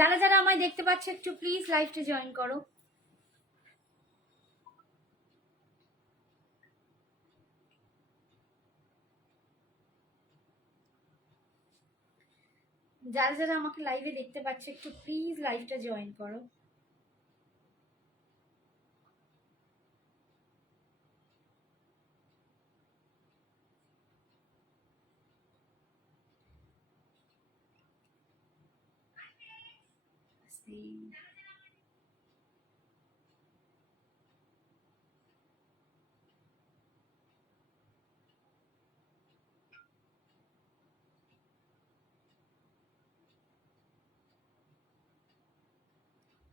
যারা যারা আমায় দেখতে পাচ্ছে একটু প্লিজ লাইভটা জয়েন করো। যারা যারা আমাকে লাইভে দেখতে পাচ্ছে একটু প্লিজ লাইভটা জয়েন করো।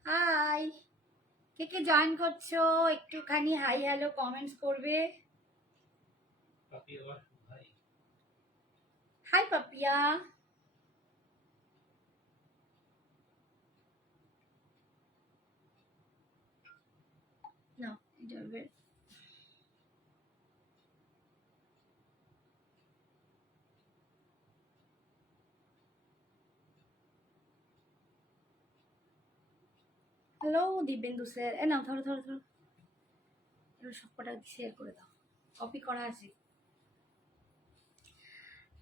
হাই, কে কে জয়েন করছো একটুখানি হাই হ্যালো কমেন্টস করবে। হাই পাপিয়া, না এটা হবে। হ্যালো দিব্যেন্দু স্যার, এ নাও ধরো ধরো ধরো, এবার সবকটা শেয়ার করে দাও, কপি করা আছে।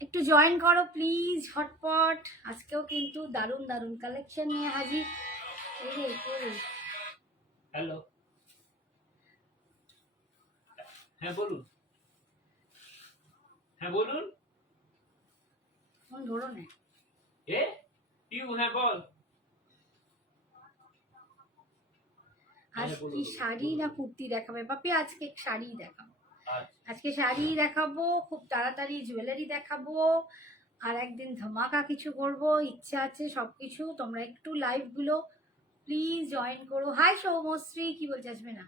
একটু জয়েন করো প্লিজ ঝটপট। আজকেও কিন্তু দারুণ দারুণ কালেকশন নিয়ে হাজির। হ্যালো, হ্যাঁ বলুন, হ্যাঁ বলুন। ফোন ধরো না। এ পিউ, হ্যাঁ বল। আজ কি শাড়ি না কুর্তি দেখাবে পাপি? আজকে শাড়ি দেখাবো। আচ্ছা, আজকে শাড়ি দেখাবো, খুব তাড়াতাড়ি জুয়েলারি দেখাবো, আর একদিন ধামাকা কিছু করব, ইচ্ছা আছে সবকিছু। তোমরা একটু লাইভ গুলো প্লিজ জয়েন করো। হাই সৌমশ্রী, কি বলছে আসবে না?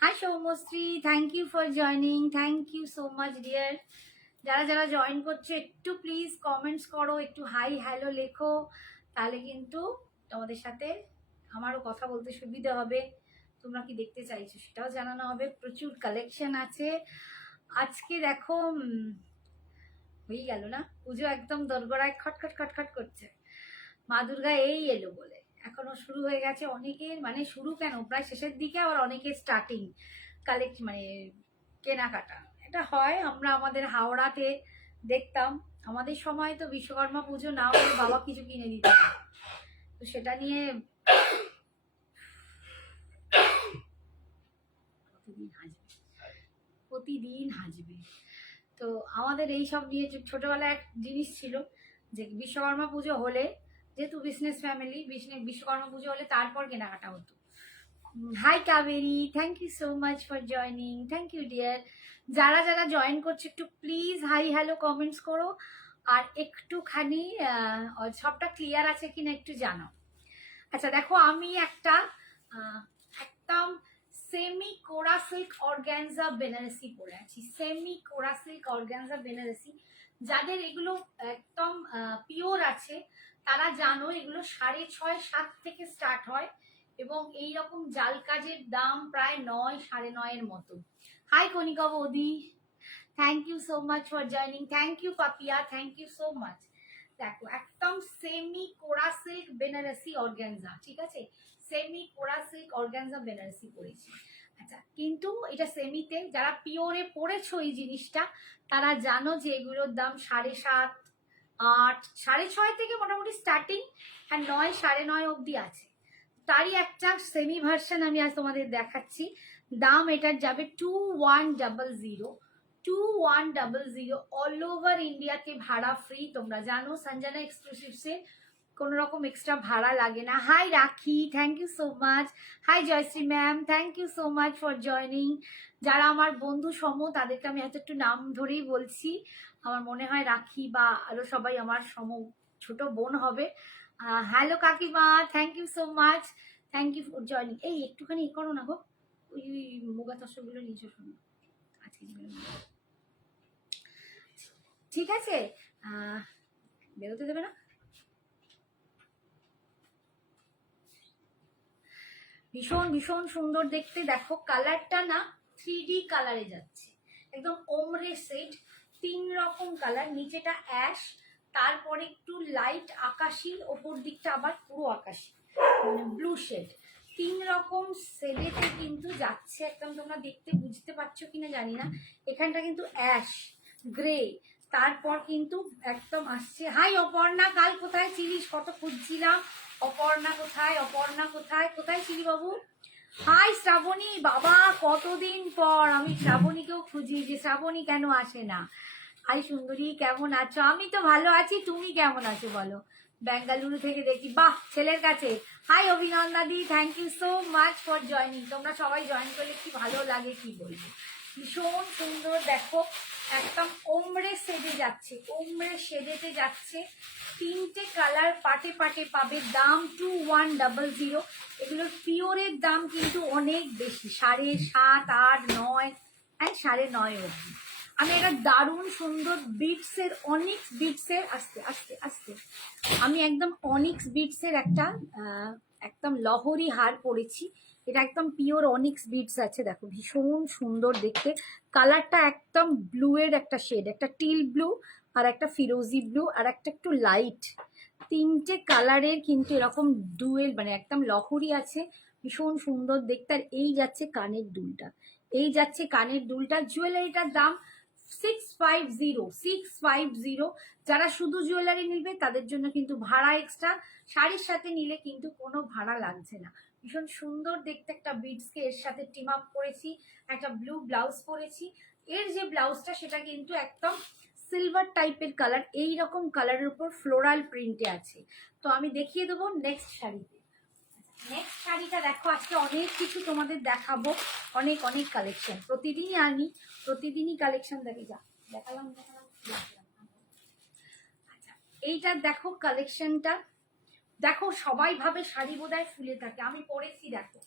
Hi Soumashree, thank you for joining, thank you so much dear. যারা যারা জয়েন করছে একটু প্লিজ কমেন্টস করো, একটু হাই হ্যালো লেখো, তাহলে কিন্তু তোমাদের সাথে আমারও কথা বলতে সুবিধা হবে। তোমরা কি দেখতে চাইছো সেটাও জানানো হবে। প্রচুর কালেকশন আছে আজকে। দেখো হয়ে গেল না পুজো, একদম দরগড়ায় খটখট খটখট করছে। মা দুর্গা এই এলো বলে এখনো শুরু হয়ে গেছে অনেকের, মানে শুরু কেন প্রায় শেষের দিকে, আবার অনেকের স্টার্টিং কালেক্ট মানে কেনাকাটা। এটা হয়, আমরা আমাদের হাওড়াতে দেখতাম আমাদের সময় তো বিশ্বকর্মা পুজো না হলে বাবা কিছু কিনে দিত না, তো সেটা নিয়ে প্রতিদিন হাসবে। তো আমাদের এই সব নিয়ে ছোটবেলায় এক জিনিস ছিল যে বিশ্বকর্মা পুজো হলে, যেহেতু বিজনেস ফ্যামিলি, বিশ্বকর্মা পুজো হলে তারপর কেনাকাটা হতো। Hi Kaveri, thank you so much for joining, thank you dear. যারা যারা জয়েন করছে একটু প্লিজ হাই হ্যালো কমেন্টস করো, আর একটুখানি সবটা ক্লিয়ার আছে কিনা একটু জানাও। আচ্ছা দেখো, আমি একটা একদম সেমি কোরা সিল্ক অর্গ্যানজা বেনারসি পরে আছি। সেমি কোরা সিল্ক অর্গ্যানজা বেনারসি, যাদের এগুলো একদম পিওর আছে তারা জানো এগুলো 6.5-7 থেকে স্টার্ট হয়, এবং এই রকম জাল কাজের দাম প্রায় 9-9.5 মতো। হাই কনিকা বৌদি, thank you so much for joining, thank you Papiya, thank you so much. দেখো একদম সেমি কোরা সিল্ক বেনারসি অর্গ্যানজা, ঠিক আছে, সেমি কোরা সিল্ক অর্গ্যানজা বেনারসি পরেছি। আচ্ছা, কিন্তু এটা সেমিতে, যারা পিওরে পরেছো এই জিনিসটা তারা জানো যে এগুলোর দাম 7.5, 8, 6.5 থেকে মোটামুটি স্টার্টিং, আর 9-9.5 অব্দি আছে। তারই একটা সেমি ভার্সন আমি আজ তোমাদের দেখাচ্ছি। দাম এটার যাবে 2100, 2100। অল ওভার ইন্ডিয়াতে ভাড়া ফ্রি। তোমরা জানো সঞ্জনা এক্সক্লুসিভসে কোনো রকম এক্সট্রা ভাড়া লাগে না। Hi Rakhi, thank you so much. Hi Joyshree ma'am, thank you so much for joining. যারা আমার বন্ধু সম তাদেরকে আমি হয়তো একটু নাম ধরেই বলছি, আমার মনে হয় রাখি বা আরো সবাই আমার সম ছোট বোন হবে। হ্যালো কাকিমা, thank you so much, thank you for joining. এই একটুখানি ই করো না গো, ওই মুগা তসরগুলো নিচে শোনো আজকে, ঠিক আছে? বেরোতে দেবে না? ভীষণ ভীষণ সুন্দর দেখতে। দেখো কালারটা না 3D কালারে যাচ্ছে, একদম ওমরে সেট, 3 রকম কালার। নিচেটা অ্যাশ, তারপরে একটু লাইট আকাশি, ওপর দিকটা আবার পুরো আকাশি, মানে ব্লু শেড। 3 রকম শেডেতে কিন্তু যাচ্ছে একদম। তোমরা দেখতে বুঝতে পারছো কিনা জানি না, এখানটা কিন্তু অ্যাশ গ্রে, তারপর কিন্তু একদম আসছে। হাই অপর্ণা, কাল কোথায় ছিলিস? কত খুঁজছিলাম। অপর্ণা কোথায়, অপর্ণা কোথায়, কোথায় ছিলি বাবু? হাই শ্রাবণী, বাবা কতদিন পর। আমি শ্রাবণীকেও খুঁজি যে শ্রাবণী কেন আসে না। হাই সুন্দরী, কেমন আছো? আমি তো ভালো আছি, তুমি কেমন আছো বলো? বেঙ্গালুরু থেকে দেখি, বাহ ছেলের কাছে। হাই অভিনন্দাদি, thank you so much for joining. তোমরা সবাই জয়েন করলে কি ভালো লাগে কি বলবো, ভীষণ সুন্দর। দেখো একদম ওমরে শেডে যাচ্ছে, ওমরে শেডেতে যাচ্ছে। 3টে কালার পাটে পাটে পাবে। দাম 2100। এগুলোর পিওরের দাম কিন্তু অনেক বেশি, 7.5, 8, 9, হ্যাঁ 9.5 অবধি। আমি একটা দারুণ সুন্দর বিটসের, অনিক্স বিটসের, আস্তে আস্তে আস্তে, আমি একদম অনিক্স বিটসের একটা একদম লহরি হার পরেছি। এটা একদম পিওর অনিক্স বিটস আছে, দেখো ভীষণ সুন্দর দেখতে। কালারটা একদম ব্লু এর একটা শেড, একটা টিল ব্লু আর একটা ফিরোজি ব্লু আর একটা একটু লাইট। 3টে কালারের কিন্তু এরকম ডুয়েল, মানে একদম লহরি আছে, ভীষণ সুন্দর দেখতে। আর এই যাচ্ছে কানের দুলটা, এই যাচ্ছে কানের দুলটা। জুয়েলারিটার দাম 650। যারা শুধু জুয়েলারি নিবে তাদের জন্য কিন্তু ভাড়া এক্সট্রা, শাড়ির সাথে নিলে কিন্তু কোনো ভাড়া লাগছে না। ভীষণ সুন্দর দেখতে একটা বিডসকে এর সাথে টিম আপ করেছি, একটা ব্লু ব্লাউজ পরেছি। এর যে ব্লাউজটা সেটা কিন্তু একদম সিলভার টাইপের কালার, এইরকম কালারের উপর ফ্লোরাল প্রিন্টে আছে। তো আমি দেখিয়ে দেবো নেক্সট শাড়িতে। নেক্সট শাড়িটা দেখো, আজকে অনেক কিছু তোমাদের দেখাবো, অনেক অনেক কালেকশন। প্রতিদিনই আনি, প্রতিদিনই কালেকশন দেখে যা দেখালাম। আচ্ছা এইটা দেখো কালেকশনটা, দেখো সবাই ভাবে শাড়ি বোধহয় ফুলে থাকে, আমি পরেছি দেখো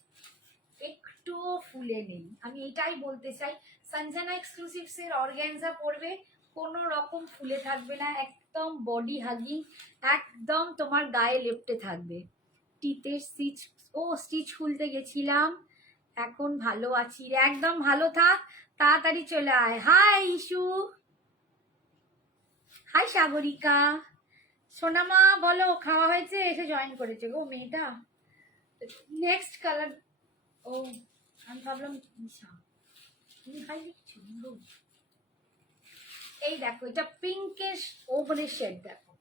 একটু ফুলে নেই। আমি এটাই বলতে চাই, সঞ্জনা এক্সক্লুসিভস এর অর্গানজা পরবে, কোনো রকম ফুলে থাকবে না, একদম বডি হাগিং, একদম তোমার গায়ে লেপটে থাকবে। টিতের স্টিচ, ও স্টিচ খুলতে গেছিলাম, এখন ভালো আছি রে, একদম ভালো থাক, তাড়াতাড়ি চলে আয়। হাই ইস্যু, হাই সাগরিকা, সোনামা বলো খাওয়া হয়েছে? এসে জয়েন করেছে গো মেয়েটা। নেক্সট কালার, ও আমি ভাবলাম তুমি হাই দিচ্ছি। এই দেখো এটা পিঙ্কের ওপরে শেড, দেখো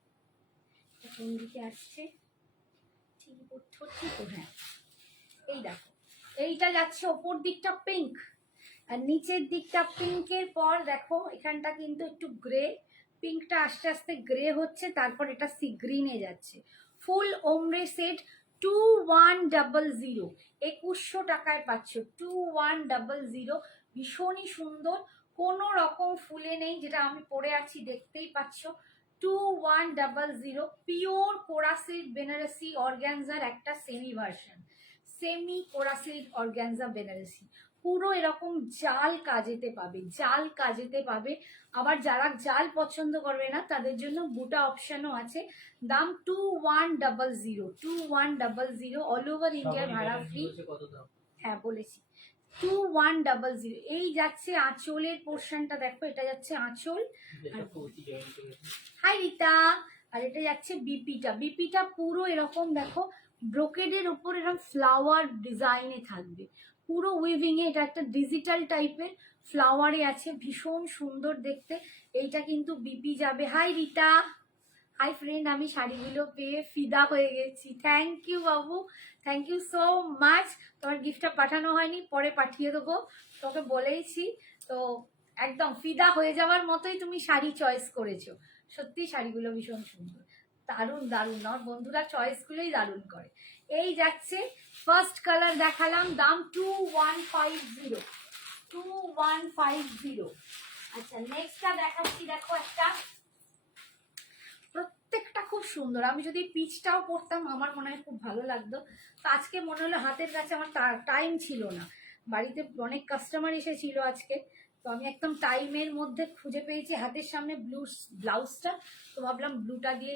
কোন দিকে আসছে, ঠিক হ্যাঁ এই দেখো এইটা যাচ্ছে ওপর দিকটা পিঙ্ক আর নিচের দিকটা পিঙ্কের পর দেখো এখানটা কিন্তু একটু গ্রে, পিঙ্কটা আস্তে আস্তে গ্রে হচ্ছে, তারপর এটা সি গ্রিনে যাচ্ছে। ফুল ওমরে সেট 2100, 2100 টাকায় পাচ্ছ 2100। ভীষণই সুন্দর, কোনো রকম ফুলে নেই, যেটা আমি পরে আছি দেখতেই পাচ্ছ। 2100 পিওর কোরাসিড বেনারসি অর্গ্যানজার একটা সেমি ভার্সন, সেমি কোরাসিড অর্গ্যানজা বেনারসি, পুরো এরকম জাল কাজেতে পাবে, জাল কাজেতে পাবে। আবার যারা জাল পছন্দ করবে না তাদের জন্য বুটা অপশনও আছে। দাম 2100, অল ওভার ইন্ডিয়ার ভাড়া ফ্রি। হ্যাঁ বলেছি 2100। এই যাচ্ছে আঁচলের পোর্শনটা দেখো, এটা যাচ্ছে আঁচল। হাই রিতা, আর এটা যাচ্ছে বিপিটা, বিপিটা পুরো এরকম দেখো ব্রোকেডের উপর এরকম ফ্লাওয়ার ডিজাইনে থাকবে, পুরো উইভিং এ, এটা একটা ডিজিটাল টাইপের ফ্লাওয়ারে আছে, ভীষণ সুন্দর দেখতে। এইটা কিন্তু বিপি যাবে। হাই রিতা, হাই ফ্রেন্ড, আমি শাড়িগুলো পেয়ে ফিদা হয়ে গেছি। Thank you Babu, thank you so much. তোমার গিফটটা পাঠানো হয়নি, পরে পাঠিয়ে দেবো, তোকে বলেইছি। তো একদম ফিদা হয়ে যাওয়ার মতোই তুমি শাড়ি চয়েস করেছো, সত্যি শাড়িগুলো ভীষণ সুন্দর, দারুণ দারুণ। আমার বন্ধুরা চয়েসগুলোই দারুণ করে। এই যাচ্ছে ফার্স্ট কালার দেখালাম, দাম 2150। আচ্ছা নেক্সটটা দেখাচ্ছি, দেখো একটা, প্রত্যেকটা খুব সুন্দর। আমি যদি পিচটাও পরতাম আমার মনে হয় খুব ভালো লাগতো, তো আজকে মনে হলো হাতের কাছে আমার টাইম ছিল না, বাড়িতে অনেক কাস্টমার এসেছিল আজকে, তো আমি একদম টাইমের মধ্যে খুঁজে পেয়েছি হাতের সামনে ব্লু ব্লাউজটা, তো ভাবলাম ব্লুটা দিয়ে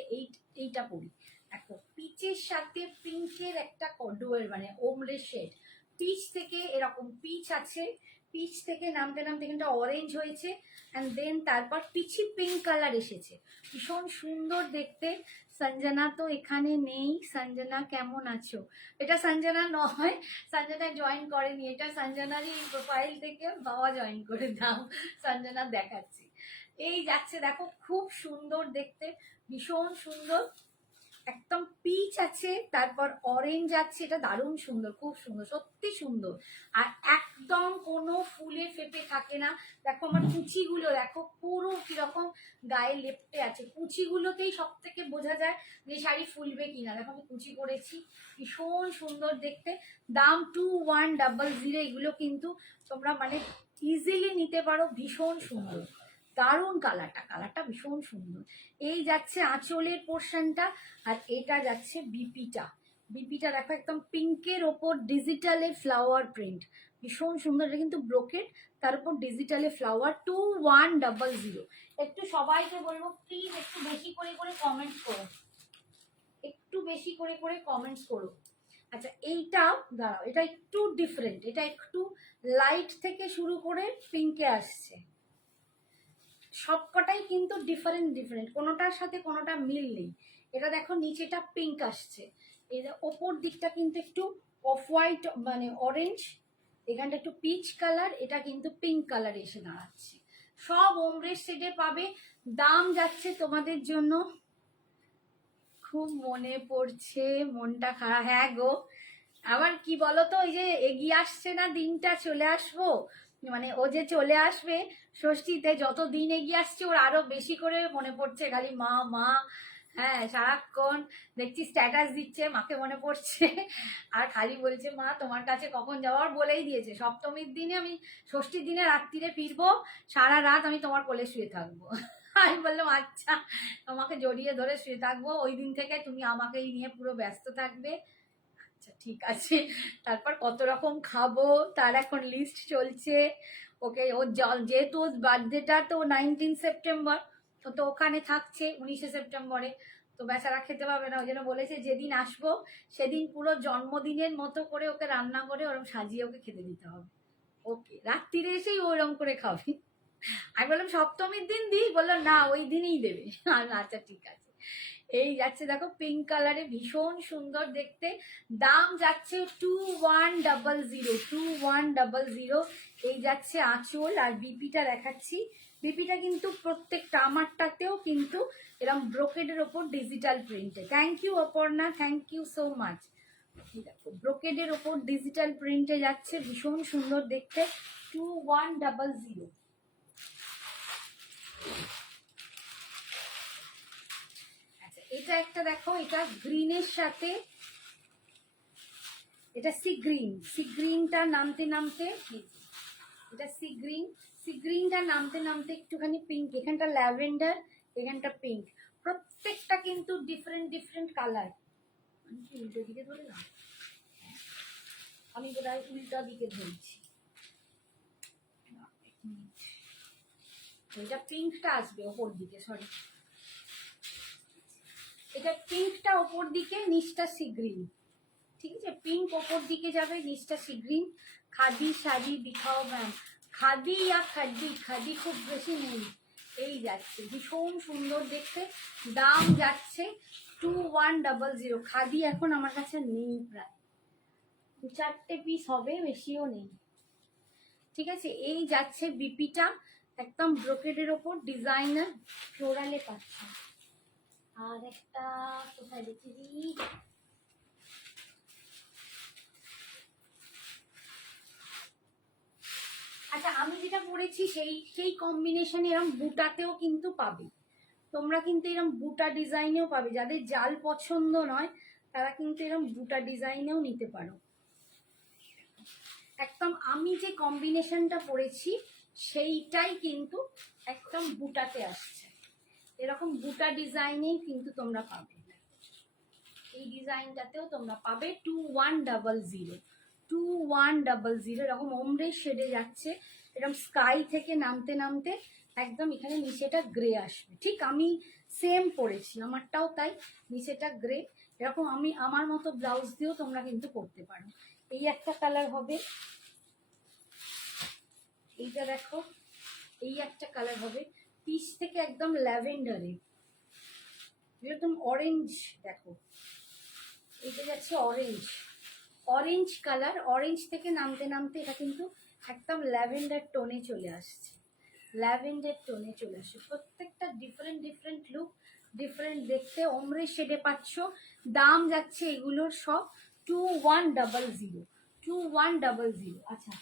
এইটা পরি। দেখো পিচের সাথে পিঙ্কের একটা ডুয়েল, মানে ওমরে শেড, পিচ থেকে এরকম পিচ আছে, পিচ থেকে নামতে নামতে এখানটা অরেঞ্জ হয়েছে, অ্যান্ড দেন তারপর পিচি পিঙ্ক কালার এসেছে, ভীষণ সুন্দর দেখতে। সঞ্জনা তো এখানে নেই, সঞ্জনা কেমন আছো? এটা সঞ্জনা নয়, সঞ্জনা জয়েন করেনি, এটা সঞ্জনারই প্রোফাইল থেকে বাবা জয়েন করে দাও, সঞ্জনা দেখাচ্ছি। এই যাচ্ছে দেখো, খুব সুন্দর দেখতে, ভীষণ সুন্দর, একদম পিচ আছে, তারপর অরেঞ্জ আছে, এটা দারুণ সুন্দর, খুব সুন্দর, সত্যি সুন্দর। আর একদম কোনো ফুলে ফেপে থাকে না। দেখো আমার কুচিগুলো দেখো, পুরো কিরকম গায়ে লেপটে আছে, কুচিগুলোতেই সব থেকে বোঝা যায় যে শাড়ি ফুলবে কিনা। দেখো আমি কুচি করেছি, ভীষণ সুন্দর দেখতে। দাম 2100, এগুলো কিন্তু তোমরা মানে ইজিলি নিতে পারো, ভীষণ সুন্দর, দারুণ কালারটা ভীষণ সুন্দর। এই যাচ্ছে আঁচলের পোর্শনটা, আর এটা যাচ্ছে বিপিটা। বিপিটা দেখো একদম পিঙ্কের ওপর ডিজিটালে ফ্লাওয়ার প্রিন্ট, ভীষণ সুন্দর। এটা কিন্তু ব্রোকেড, তার উপর ডিজিটালে ফ্লাওয়ার, 2100। একটু সবাইকে বলবো প্লিজ একটু বেশি করে করে কমেন্টস করো, একটু বেশি করে করে কমেন্টস করো। আচ্ছা এইটা দাঁড়াও, এটা একটু ডিফারেন্ট, এটা একটু লাইট থেকে শুরু করে পিঙ্কে আসছে, সবকটাই কিন্তু ডিফারেন্ট ডিফারেন্ট, কোনোটার সাথে কোনোটা মিল নেই। এটা দেখো নিচেটা পিঙ্ক আসছে, এই ওপর দিকটা কিন্তু একটু অফ হোয়াইট মানে অরেঞ্জ, এখানটা একটু পিচ কালার, এটা কিন্তু পিঙ্ক কালার এসে দাঁড়াচ্ছে। সব ওমরের শেডে পাবে। দাম যাচ্ছে তোমাদের জন্য, খুব মনে পড়ছে, মনটা খারাপ, হ্যাঁ গো। আবার কি বলতো, ওই যে এগিয়ে আসছে না দিনটা, চলে আসবো, মানে ও যে চলে আসবে ষষ্ঠীতে, যত দিন এগিয়ে আসছে ওর আরো বেশি করে মনে পড়ছে খালি মা মা। হ্যাঁ সারাক্ষণ দেখছি স্ট্যাটাস দিচ্ছে, মাকে মনে পড়ছে, আর খালি বলছে মা তোমার কাছে কখন যাবো। আর বলেই দিয়েছে সপ্তমীর দিনে আমি, ষষ্ঠীর দিনে রাত্রিরে ফিরবো, সারা রাত আমি তোমার কোলে শুয়ে থাকবো। আমি বললাম আচ্ছা, তোমাকে জড়িয়ে ধরে শুয়ে থাকবো, ওই দিন থেকে তুমি আমাকেই নিয়ে পুরো ব্যস্ত থাকবে। আচ্ছা ঠিক আছে। তারপর কত রকম খাবো তার এখন লিস্ট চলছে। ওকে ও যেহেতু বার্থডেটা তো 19 সেপ্টেম্বর, তো ওখানে থাকছে 19 সেপ্টেম্বরে, তো বেচারা খেতে পারবে না, ওই জন্য বলেছে যেদিন আসবো সেদিন পুরো জন্মদিনের মতো করে ওকে রান্না করে ওরকম সাজিয়ে ওকে খেতে দিতে হবে। ওকে রাত্রিরে এসেই ওরকম করে খাবে। আমি বললাম সপ্তমীর দিন দিই, বললো না ওই দিনই দেবে। আচ্ছা ঠিক আছে। এই যাচ্ছে দেখো পিঙ্ক কালারে, ভীষণ সুন্দর দেখতে। দাম যাচ্ছে 2100। এই যাচ্ছে আঁচল, আর বিপিটা দেখাচ্ছি। বিপিটা কিন্তু প্রত্যেকটা আমারটাতেও কিন্তু এরকম ব্রোকেডের ওপর ডিজিটাল প্রিন্টে। Thank you Aparna, thank you so much. দেখো ব্রোকেডের ওপর ডিজিটাল প্রিন্টে যাচ্ছে, ভীষণ সুন্দর দেখতে, 2100। এটা একটা দেখো, এটা গ্রিনের সাথে, এটা সি গ্রিন, সি গ্রিনটা নামতে নামতে, এটা সি গ্রিন, সি গ্রিনটা নামতে নামতে একটুখানি পিঙ্ক, এখানটা ল্যাভেন্ডার, এখানটা পিঙ্ক, প্রত্যেকটা কিন্তু ডিফারেন্ট ডিফারেন্ট কালার। আমি কি উল্টো দিকে ধরে না, আমি বোধহয় উল্টা দিকে ধরছি। এটা পিঙ্কটা আসবে ওপর দিকে, সরি এটা পিঙ্কটা ওপর দিকে, নিচটা সি গ্রিন, ঠিক আছে, পিঙ্ক ওপর দিকে যাবে, নিচটা সি গ্রিন। খাদি শাড়ি দিখাও ম্যাম, খাদি या খাদি, খাদি খুব বেশি নেই। এই যাচ্ছে ভীষণ সুন্দর দেখতে, দাম যাচ্ছে 2100। খাদি এখন আমার কাছে নেই, প্রায় 2-4টে পিস হবে, বেশিও নেই। ঠিক আছে, এই যাচ্ছে বিপিটা, একদম ব্রোকেডের ওপর ডিজাইনার ফ্লোরালে পাচ্ছে। আর একটা কোথায় দেখি, আচ্ছা আমি যেটা পরেছি সেই কম্বিনেশন এরকম বুটাতেও কিন্তু পাবে, তোমরা কিন্তু এরকম বুটা ডিজাইনেও পাবে, যাদের জাল পছন্দ নয় তারা কিন্তু এরকম বুটা ডিজাইনেও নিতে পারো। একদম আমি যে কম্বিনেশনটা পরেছি সেইটাই কিন্তু একদম বুটাতে আসছে, এরকম বুটা ডিজাইনেই কিন্তু তোমরা পাবে, এই ডিজাইনটাতেও তোমরা পাবে 2100। এরকম ওমরে শেডে যাচ্ছে, এরকম স্কাই থেকে নামতে নামতে একদম এখানে নিচেটা গ্রে আসবে, ঠিক আমি সেম পরেছি, আমারটাও তাই, নিচেটা গ্রে। এরকম আমি আমার মতো ব্লাউজ দিয়েও তোমরা কিন্তু করতে পারো। এই একটা কালার হবে, এইটা দেখো, এই একটা কালার হবে পিচ থেকে একদম ল্যাভেন্ডারে, এরকম অরেঞ্জ দেখো, এটা যাচ্ছে অরেঞ্জ, অরেঞ্জ কালার, অরেঞ্জ থেকে নামতে নামতে এটা কিন্তু একদম ল্যাভেন্ডার টোনে চলে আসছে, ল্যাভেন্ডার টোনে চলে আসছে। প্রত্যেকটা ডিফারেন্ট ডিফারেন্ট লুক, ডিফারেন্ট দেখতে। ওমরে শেডে পাচ্ছ, দাম যাচ্ছে এগুলোর সব 2100, 2100। আচ্ছা,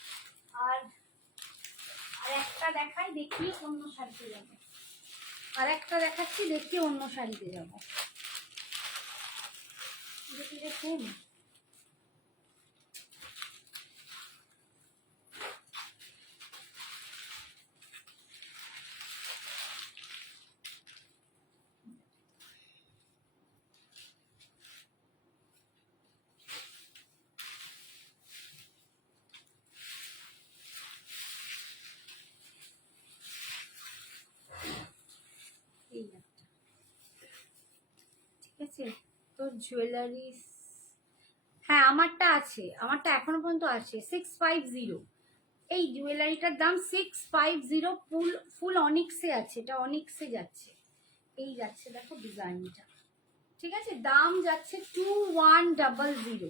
আর একটা দেখাই, দেখি অন্য শাড়িতে যাবো, আর একটা দেখাচ্ছি, দেখি অন্য শাড়িতে যাবো। দেখুন, এই একটা, ঠিক আছে। তো জুয়েলারি, হ্যাঁ আমারটা আছে, আমারটা এখনো পর্যন্ত আছে 650। এই জুয়েলারিটার দাম 650, ফুল ফুল অনিক্সে আছে, এটা অনিক্সে যাচ্ছে, এই যাচ্ছে দেখো ডিজাইনটা, ঠিক আছে। দাম যাচ্ছে 2100,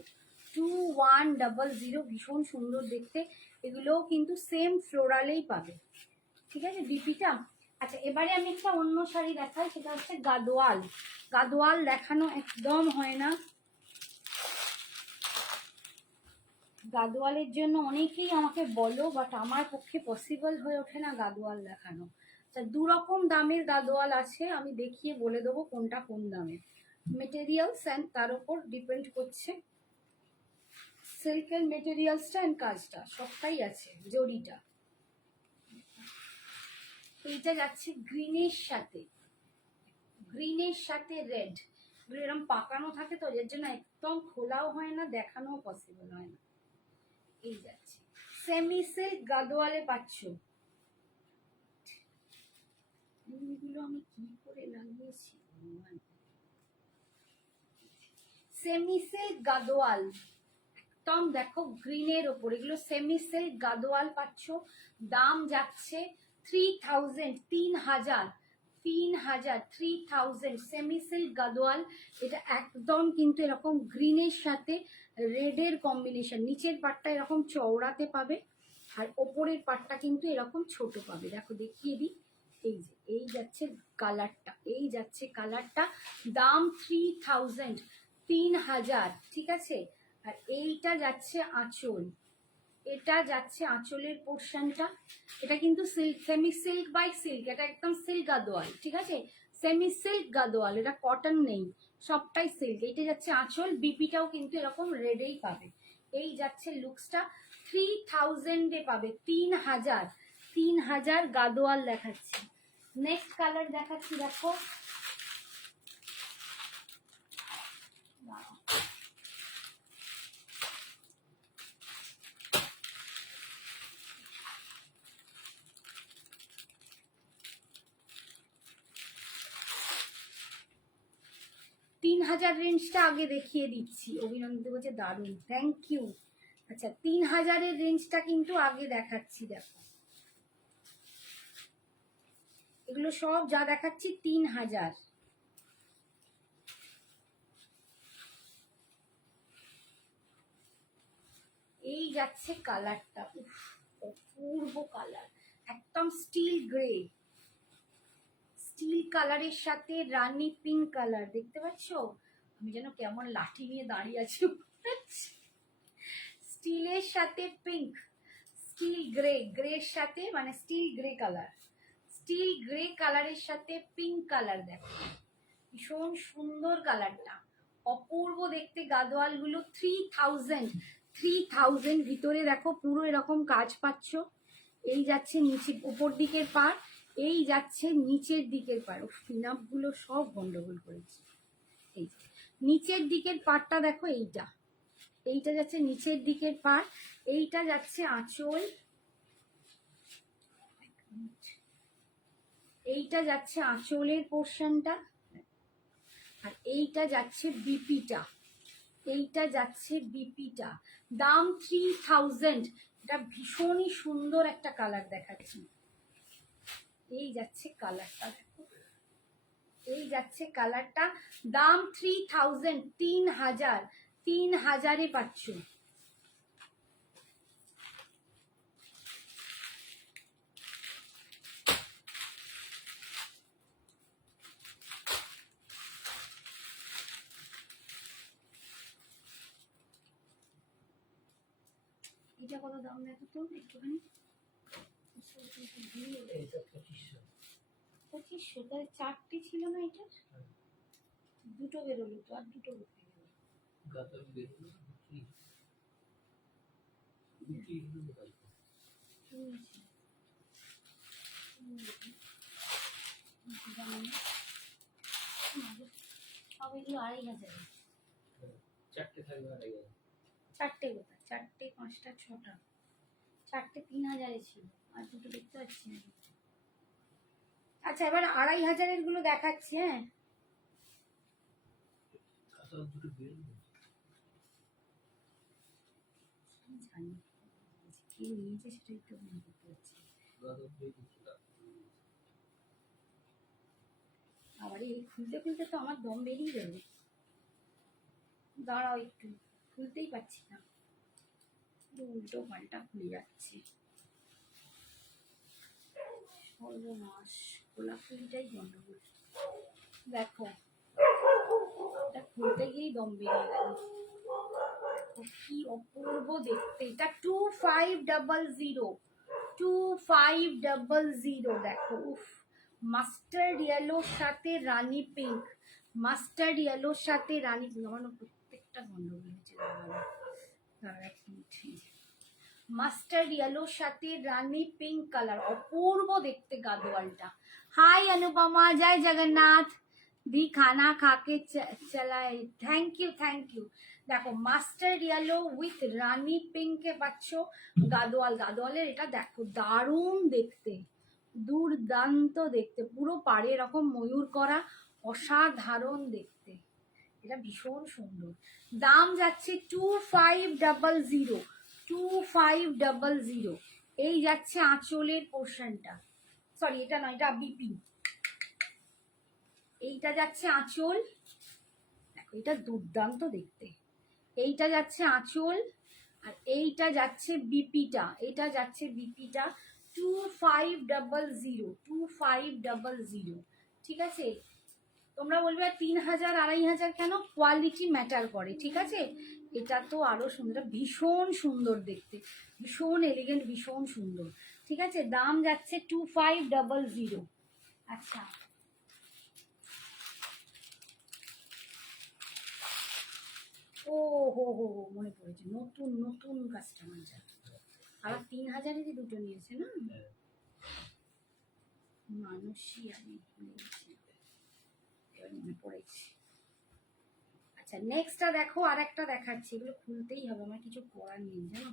2100, ভীষণ সুন্দর দেখতে। এগুলোও কিন্তু সেম ফ্লোরালেই পাবে, ঠিক আছে ডিপিটা। আচ্ছা, এবারে আমি একটা অন্য শাড়ি দেখাই, সেটা হচ্ছে গাদোয়াল। গাদোয়াল দেখানো একদম হয় না, গাদোয়ালের জন্য অনেকেই আমাকে বলো, বাট আমার পক্ষে পসিবল হয়ে ওঠে না গাদোয়াল দেখানো। তা দু রকম দামের গাদোয়াল আছে, আমি দেখিয়ে বলে দেবো কোনটা কোন দামের। মেটেরিয়ালস অ্যান্ড তার উপর ডিপেন্ড করছে, সিল্কের মেটেরিয়ালসটা অ্যান্ড কাজটা সবটাই আছে, জরিটা। এইটা যাচ্ছে গ্রিনের সাথে, গ্রিনের সাথে রেড, এরকম পাকানো থাকে তো, এর জন্য একদম খোলাও হয় না, দেখানোও পসিবল হয় না। এই যাচ্ছে সেমি সিল্ক গাদোয়ালে পাচ্ছ, এগুলো আমি কি করে লাগিয়েছি, সেমি সিল্ক গাদোয়াল একদম দেখো গ্রিনের ওপর, এগুলো সেমি সিল্ক গাদোয়াল পাচ্ছ। দাম যাচ্ছে 3000, 3000, 3000 সেমি সিল্ক গাদোয়াল। এটা একদম কিন্তু এরকম গ্রিনের সাথে রেডের কম্বিনেশন, নিচের পাটটা এরকম চওড়াতে পাবে, আর ওপরের পাটটা কিন্তু এরকম ছোট পাবে। দেখো দেখিয়ে দিই, এই যে এই যাচ্ছে কালারটা, এই যাচ্ছে কালারটা, দাম 3000, 3000, ঠিক আছে। আর এইটা যাচ্ছে আঁচল, এটা যাচ্ছে আঁচলের পোর্শনটা, এটা কিন্তু silk, semi silk by silk, এটা একদম সিল্ক গাদোয়াল, ঠিক আছে, সেমি সিল্ক গাদোয়াল, এটা কটন নেই, সবটাই সিল্ক। এইটা যাচ্ছে আঁচল, বিপিটাও কিন্তু এরকম রেডেই পাবে। এই যাচ্ছে লুকসটা 3000-এ পাবে, 3000, 3000 গাদোয়াল দেখাচ্ছি। নেক্সট কালার দেখাচ্ছি, দেখো 3000 রেঞ্জটা আগে দেখিয়ে দিচ্ছি। অভিনন্দন বলছে দারুণ, থ্যাংক ইউ। আচ্ছা, 3000-এর রেঞ্জটা কিন্তু আগে দেখাচ্ছি, দেখো এগুলো সব যা দেখাচ্ছি 3000। এই যাচ্ছে কালারটা, উফ অপূর্ব কালার, একদম স্টিল গ্রে, স্টিল কালারের সাথে রানী পিঙ্ক কালার, দেখতে পাচ্ছ আমি যেন কেমন লাঠি নিয়ে দাঁড়িয়ে আছি, স্টিলের সাথে পিঙ্ক, স্টিল গ্রে, গ্রের সাথে মানে still grey colour, still grey কালারের সাথে পিঙ্ক কালার, দেখো ভীষণ সুন্দর কালারটা, অপূর্ব দেখতে। গাদোয়ালগুলো 3000, 3000 ভিতরে দেখো পুরো এরকম কাজ পাচ্ছ। এই যাচ্ছে নিচে উপর দিকের পার, এই যাচ্ছে নিচের দিকের পার, পিনাপগুলো সব গন্ডগোল করেছে। এই নিচের দিকের পারটা দেখো, এইটা, এইটা যাচ্ছে নিচের দিকের পার, এইটা যাচ্ছে আঁচল, এইটা যাচ্ছে আঁচলের পোর্শনটা, আর এইটা যাচ্ছে বিপিটা, এইটা যাচ্ছে বিপিটা। দাম 3000, এটা ভীষণই সুন্দর একটা কালার দেখাচ্ছি। এই যাচ্ছে কালারটা, দেখো এই যাচ্ছে কালারটা। দাম 3000, 3000, 3000-এ পাচ্ছ। এটা কত দাম দেখো তো একটুখানি। 2500, তাহলে 4টে ছিল না এটা? দুটো বেরোলো তো, আর দুটো করতে গেল। সব এগুলো 2500। চারটে থাকবে আর এই চারটে কোথায়? চারটে, পাঁচটা, ছটা, চারটে 3000-এ ছিল, আর দুটো দেখতে পাচ্ছি না। আচ্ছা, এবার 2500-এর গুলো দেখাচ্ছি। হ্যাঁ, আসলে দুটো বেরোবে। জানি কে নিয়েছে সেটা একটু মনে করতে পারছি। আবার এই খুলতে খুলতে তো আমার দম বেরিয়ে যাবে। দাঁড়াও একটু, খুলতেই পারছি না, উল্টো পাল্টা খুলে যাচ্ছে। সর্বনাশ, খোলাখুলিটাই গন্ডগোল। দেখো, এটা খুলতে গিয়েই দম বেরিয়ে গেল। দেখো কি অপূর্ব দেখতে। এটা 2500, 2500। দেখো, উফ, মাস্টার্ড ইয়েলোর সাথে রানী পিঙ্ক, মাস্টার্ড ইয়েলোর সাথে রানী পিঙ্ক। আমার না প্রত্যেকটা গন্ডগোল হয়েছে। দাঁড়া এক মিনিট। মাস্টার্ড ইয়েলোর সাথে রানী পিঙ্ক কালার, অপূর্ব দেখতে গাদোয়ালটা। হাই অনুপমা, জয় জগন্নাথ দি, খানা খাকে চলায়। Thank you, thank you. দেখো, মাস্টার্ড ইয়েলো উইথ রানী পিঙ্কে পাচ্ছ গাদোয়াল। গাদোয়ালের এটা দেখো, দারুণ দেখতে, দুর্দান্ত দেখতে, পুরো পাড়ে এরকম ময়ূর করা, অসাধারণ দেখতে। এটা ভীষণ সুন্দর। দাম যাচ্ছে 2500, 2500। এই যাচ্ছে আঁচলের পোর্শনটা, সরি এটা নয়, এটা বিপি। এইটা যাচ্ছে আঁচল, দেখো এটা দুর্দান্ত দেখতে। এইটা যাচ্ছে আঁচল, আর এইটা যাচ্ছে বিপিটা, এটা যাচ্ছে বিপিটা। 2500, 2500। ঠিক আছে, তোমরা বলবে 3000, 2500 কেন? কোয়ালিটি ম্যাটার করে, ঠিক আছে। এটা তো আরো সুন্দর, ভীষণ সুন্দর দেখতে, ভীষণ এলিগেন্ট, ভীষণ সুন্দর। ঠিক আছে, দাম যাচ্ছে 2500। আচ্ছা, ও হো হো হো, মনে পড়েছে, নতুন নতুন কাস্টমার যা, আবার 3000-এরই দুটো নিয়েছে না মানুষই, আমি নিয়েছি, এবার মনে পড়েছে। আচ্ছা, নেক্সটটা দেখো, আর একটা দেখাচ্ছি। এগুলো খুলতেই হবে, আমার কিছু করার নেই জানো,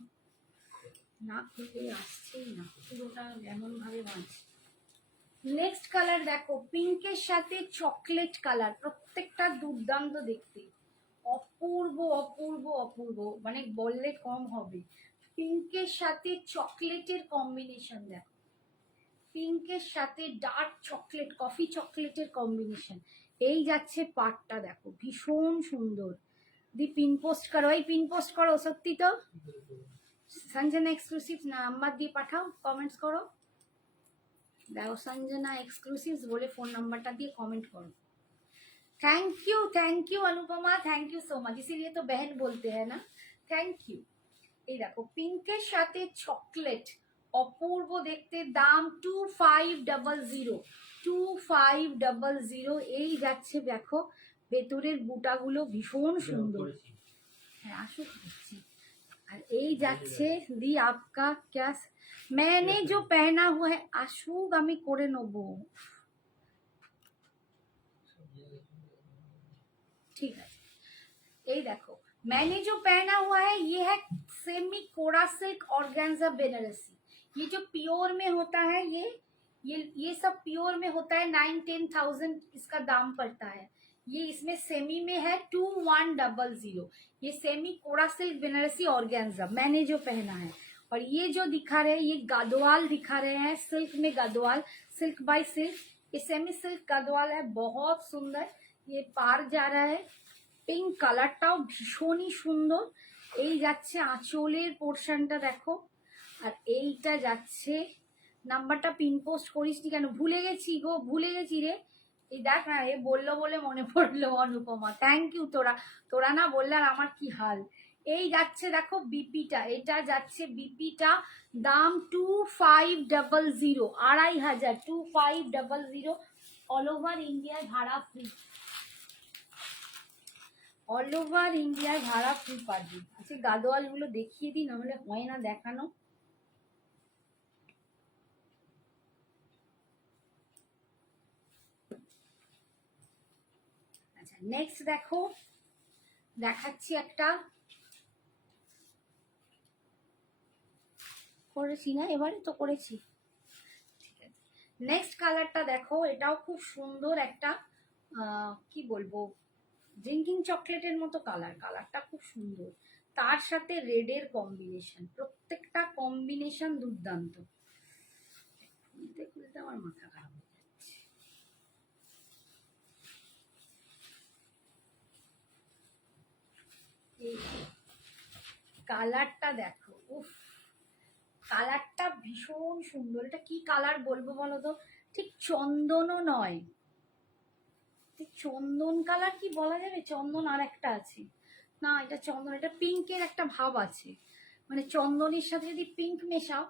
না খুলতে আসছেই না, পুরোটা এমন ভাবে বাঁধছে। নেক্সট কালার দেখো, পিঙ্কের সাথে চকলেট কালার, প্রত্যেকটা দুর্দান্ত দেখতে, অপূর্ব অপূর্ব অপূর্ব, মানে বললে কম হবে। পিঙ্কের সাথে চকলেটের কম্বিনেশন দেখো, পিঙ্কের সাথে ডার্ক চকলেট, কফি চকলেটের কম্বিনেশন। এই যাচ্ছে পাটটা, দেখো ভীষণ সুন্দর। দি পিন পোস্ট করো, এই পিন পোস্ট করো, সত্যি তো সঞ্জনা এক্সক্লুসিভ নাম্বার দিয়ে পাঠাও, কমেন্টস করো। দেখো, সঞ্জনা এক্সক্লুসিভ বলে ফোন নাম্বারটা দিয়ে कमेंट करो। Thank you Anupama, thank you so much, इसीलिए तो बहन बोलते हैं ना, थैंक यू। এই দেখো, পিঙ্কের সাথে চকলেট, অপূর্ব দেখতে। দাম 2500, 2500। এই যাচ্ছে, দেখো ভেতরের বুটাগুলো ভীষণ সুন্দর। হ্যাঁ, আসুক দেখছি। আর এই যাচ্ছে দি আপকা ক্যা, मैंने जो पहना हुआ है, আসুক আমি করে নেব। ঠিক আছে, এই দেখো, मैंने जो पहना हुआ है ये है सेमी कोरा सिल्क ऑर्गेन्जा बेनारसी। ये जो प्योर में होता है, ये सब प्योर में होता है। 9-10,000 इसका दाम पड़ता है। ये इसमें सेमी में है 2100। ये सेमी कोरा सिल्क बेनारसी ऑर्गेन्जा मैंने जो पहना है, और ये जो दिखा रहे हैं ये गदवाल दिखा रहे हैं, सिल्क में गदवाल, सिल्क बाय सिल्क, ये सेमी सिल्क गदवाल है, बहुत सुंदर। ये पार जा रहा है, পিঙ্ক কালারটাও ভীষণই সুন্দর। এই যাচ্ছে আঁচলের পোর্শনটা দেখো, আর এইটা যাচ্ছে, নাম্বারটা পিন পোস্ট করিসনি কেন, ভুলে গেছি গো, ভুলে গেছি রে। এই দেখ না, এ বললো বলে মনে পড়লো অনুপমা, থ্যাংক ইউ। তোরা তোরা না বললে আর আমার কি হাল। এই যাচ্ছে দেখো বিপিটা, এটা যাচ্ছে বিপিটা, দাম 2500, 2500, 2500, অল ওভার ইন্ডিয়ায় ভাড়া ফ্রি, অল ওভার ইন্ডিয়ায় ভাড়া ফ্রি পারবি। আচ্ছা গাদোয়ালগুলো দেখিয়ে দিই, নাহলে হয় না দেখানো। আচ্ছা নেক্সট দেখো, দেখাচ্ছি একটা, করেছি না এবারে তো করেছি, ঠিক আছে। নেক্সট কালারটা দেখো, এটাও খুব সুন্দর একটা, কি বলবো, ড্রিঙ্কিং চকলেটের মতো কালার, কালারটা খুব সুন্দর, তার সাথে রেডের কম্বিনেশন, প্রত্যেকটা কম্বিনেশন দুর্দান্ত। খুলতে খুলতে আমার মাথা খারাপ হয়ে যাচ্ছে। এই কালারটা দেখো, উফ, কালারটা ভীষণ সুন্দর। এটা কি কালার বলবো বলো তো, ঠিক চন্দনও নয়, চন্দন কালার কি বলা যাবে, চন্দন আর একটা আছে না, এটা চন্দন, এটা পিঙ্কের একটা ভাব আছে, মানে চন্দনের সাথে যদি পিঙ্ক মেশাও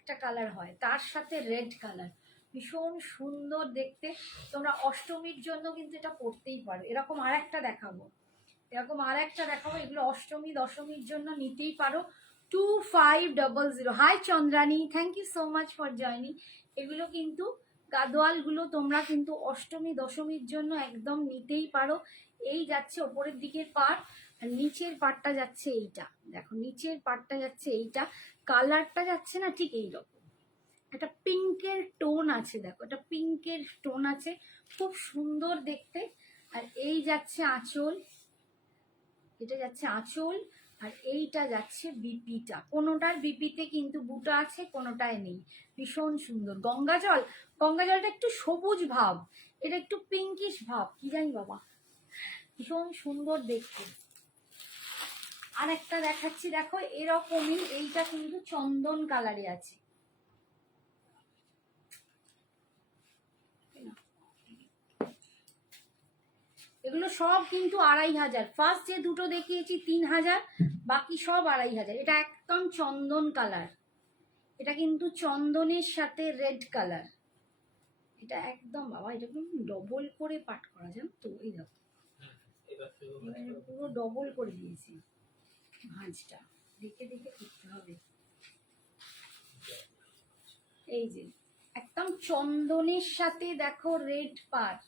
একটা কালার হয়, তার সাথে রেড কালার, ভীষণ সুন্দর দেখতে। তোমরা অষ্টমীর জন্য কিন্তু এটা পরতেই পারো। এরকম আর একটা দেখাবো, এরকম আর একটা দেখাবো, এগুলো অষ্টমী দশমীর জন্য নিতেই পারো। 2500। Hi Chandrani, thank you so much for joining. এগুলো কিন্তু গাদোয়ালগুলো তোমরা কিন্তু অষ্টমী দশমীর জন্য একদম নিতেই পারো। এই যাচ্ছে ওপরের দিকের পার্ট, আর নিচের পার্টটা যাচ্ছে এইটা, দেখো নিচের পার্টটা যাচ্ছে এইটা, কালারটা যাচ্ছে না ঠিক এইরকম, একটা পিঙ্কের টোন আছে, দেখো এটা পিঙ্কের টোন আছে, খুব সুন্দর দেখতে। আর এই যাচ্ছে আঁচল, এটা যাচ্ছে আঁচল, আর এইটা যাচ্ছে বিপিটা, কোনোটার বিপিতে কিন্তু বুটা আছে, কোনোটায় নেই, ভীষণ সুন্দর। গঙ্গা জল, গঙ্গা জলটা একটু সবুজ ভাব, এটা একটু পিঙ্কিশ ভাব, কি জানি বাবা, ভীষণ সুন্দর দেখতে। আর একটা দেখাচ্ছি দেখো, এরকমই, এইটা কিন্তু চন্দন কালারে আছে, এগুলো সব কিন্তু 2500। ফার্স্ট যে দুটো দেখিয়েছি 3000, বাকি সব 2500। এটা একদম চন্দন কালার, এটা কিন্তু চন্দনের সাথে রেড কালার, এটা একদম বাবা, এটা ডবল করে পাট করা, জানো তো, এই দেখো পুরো ডবল করে দিয়েছি ভাঁজটা, দেখে দেখে করতে হবে। এই যে একদম চন্দনের সাথে দেখো রেড পাট,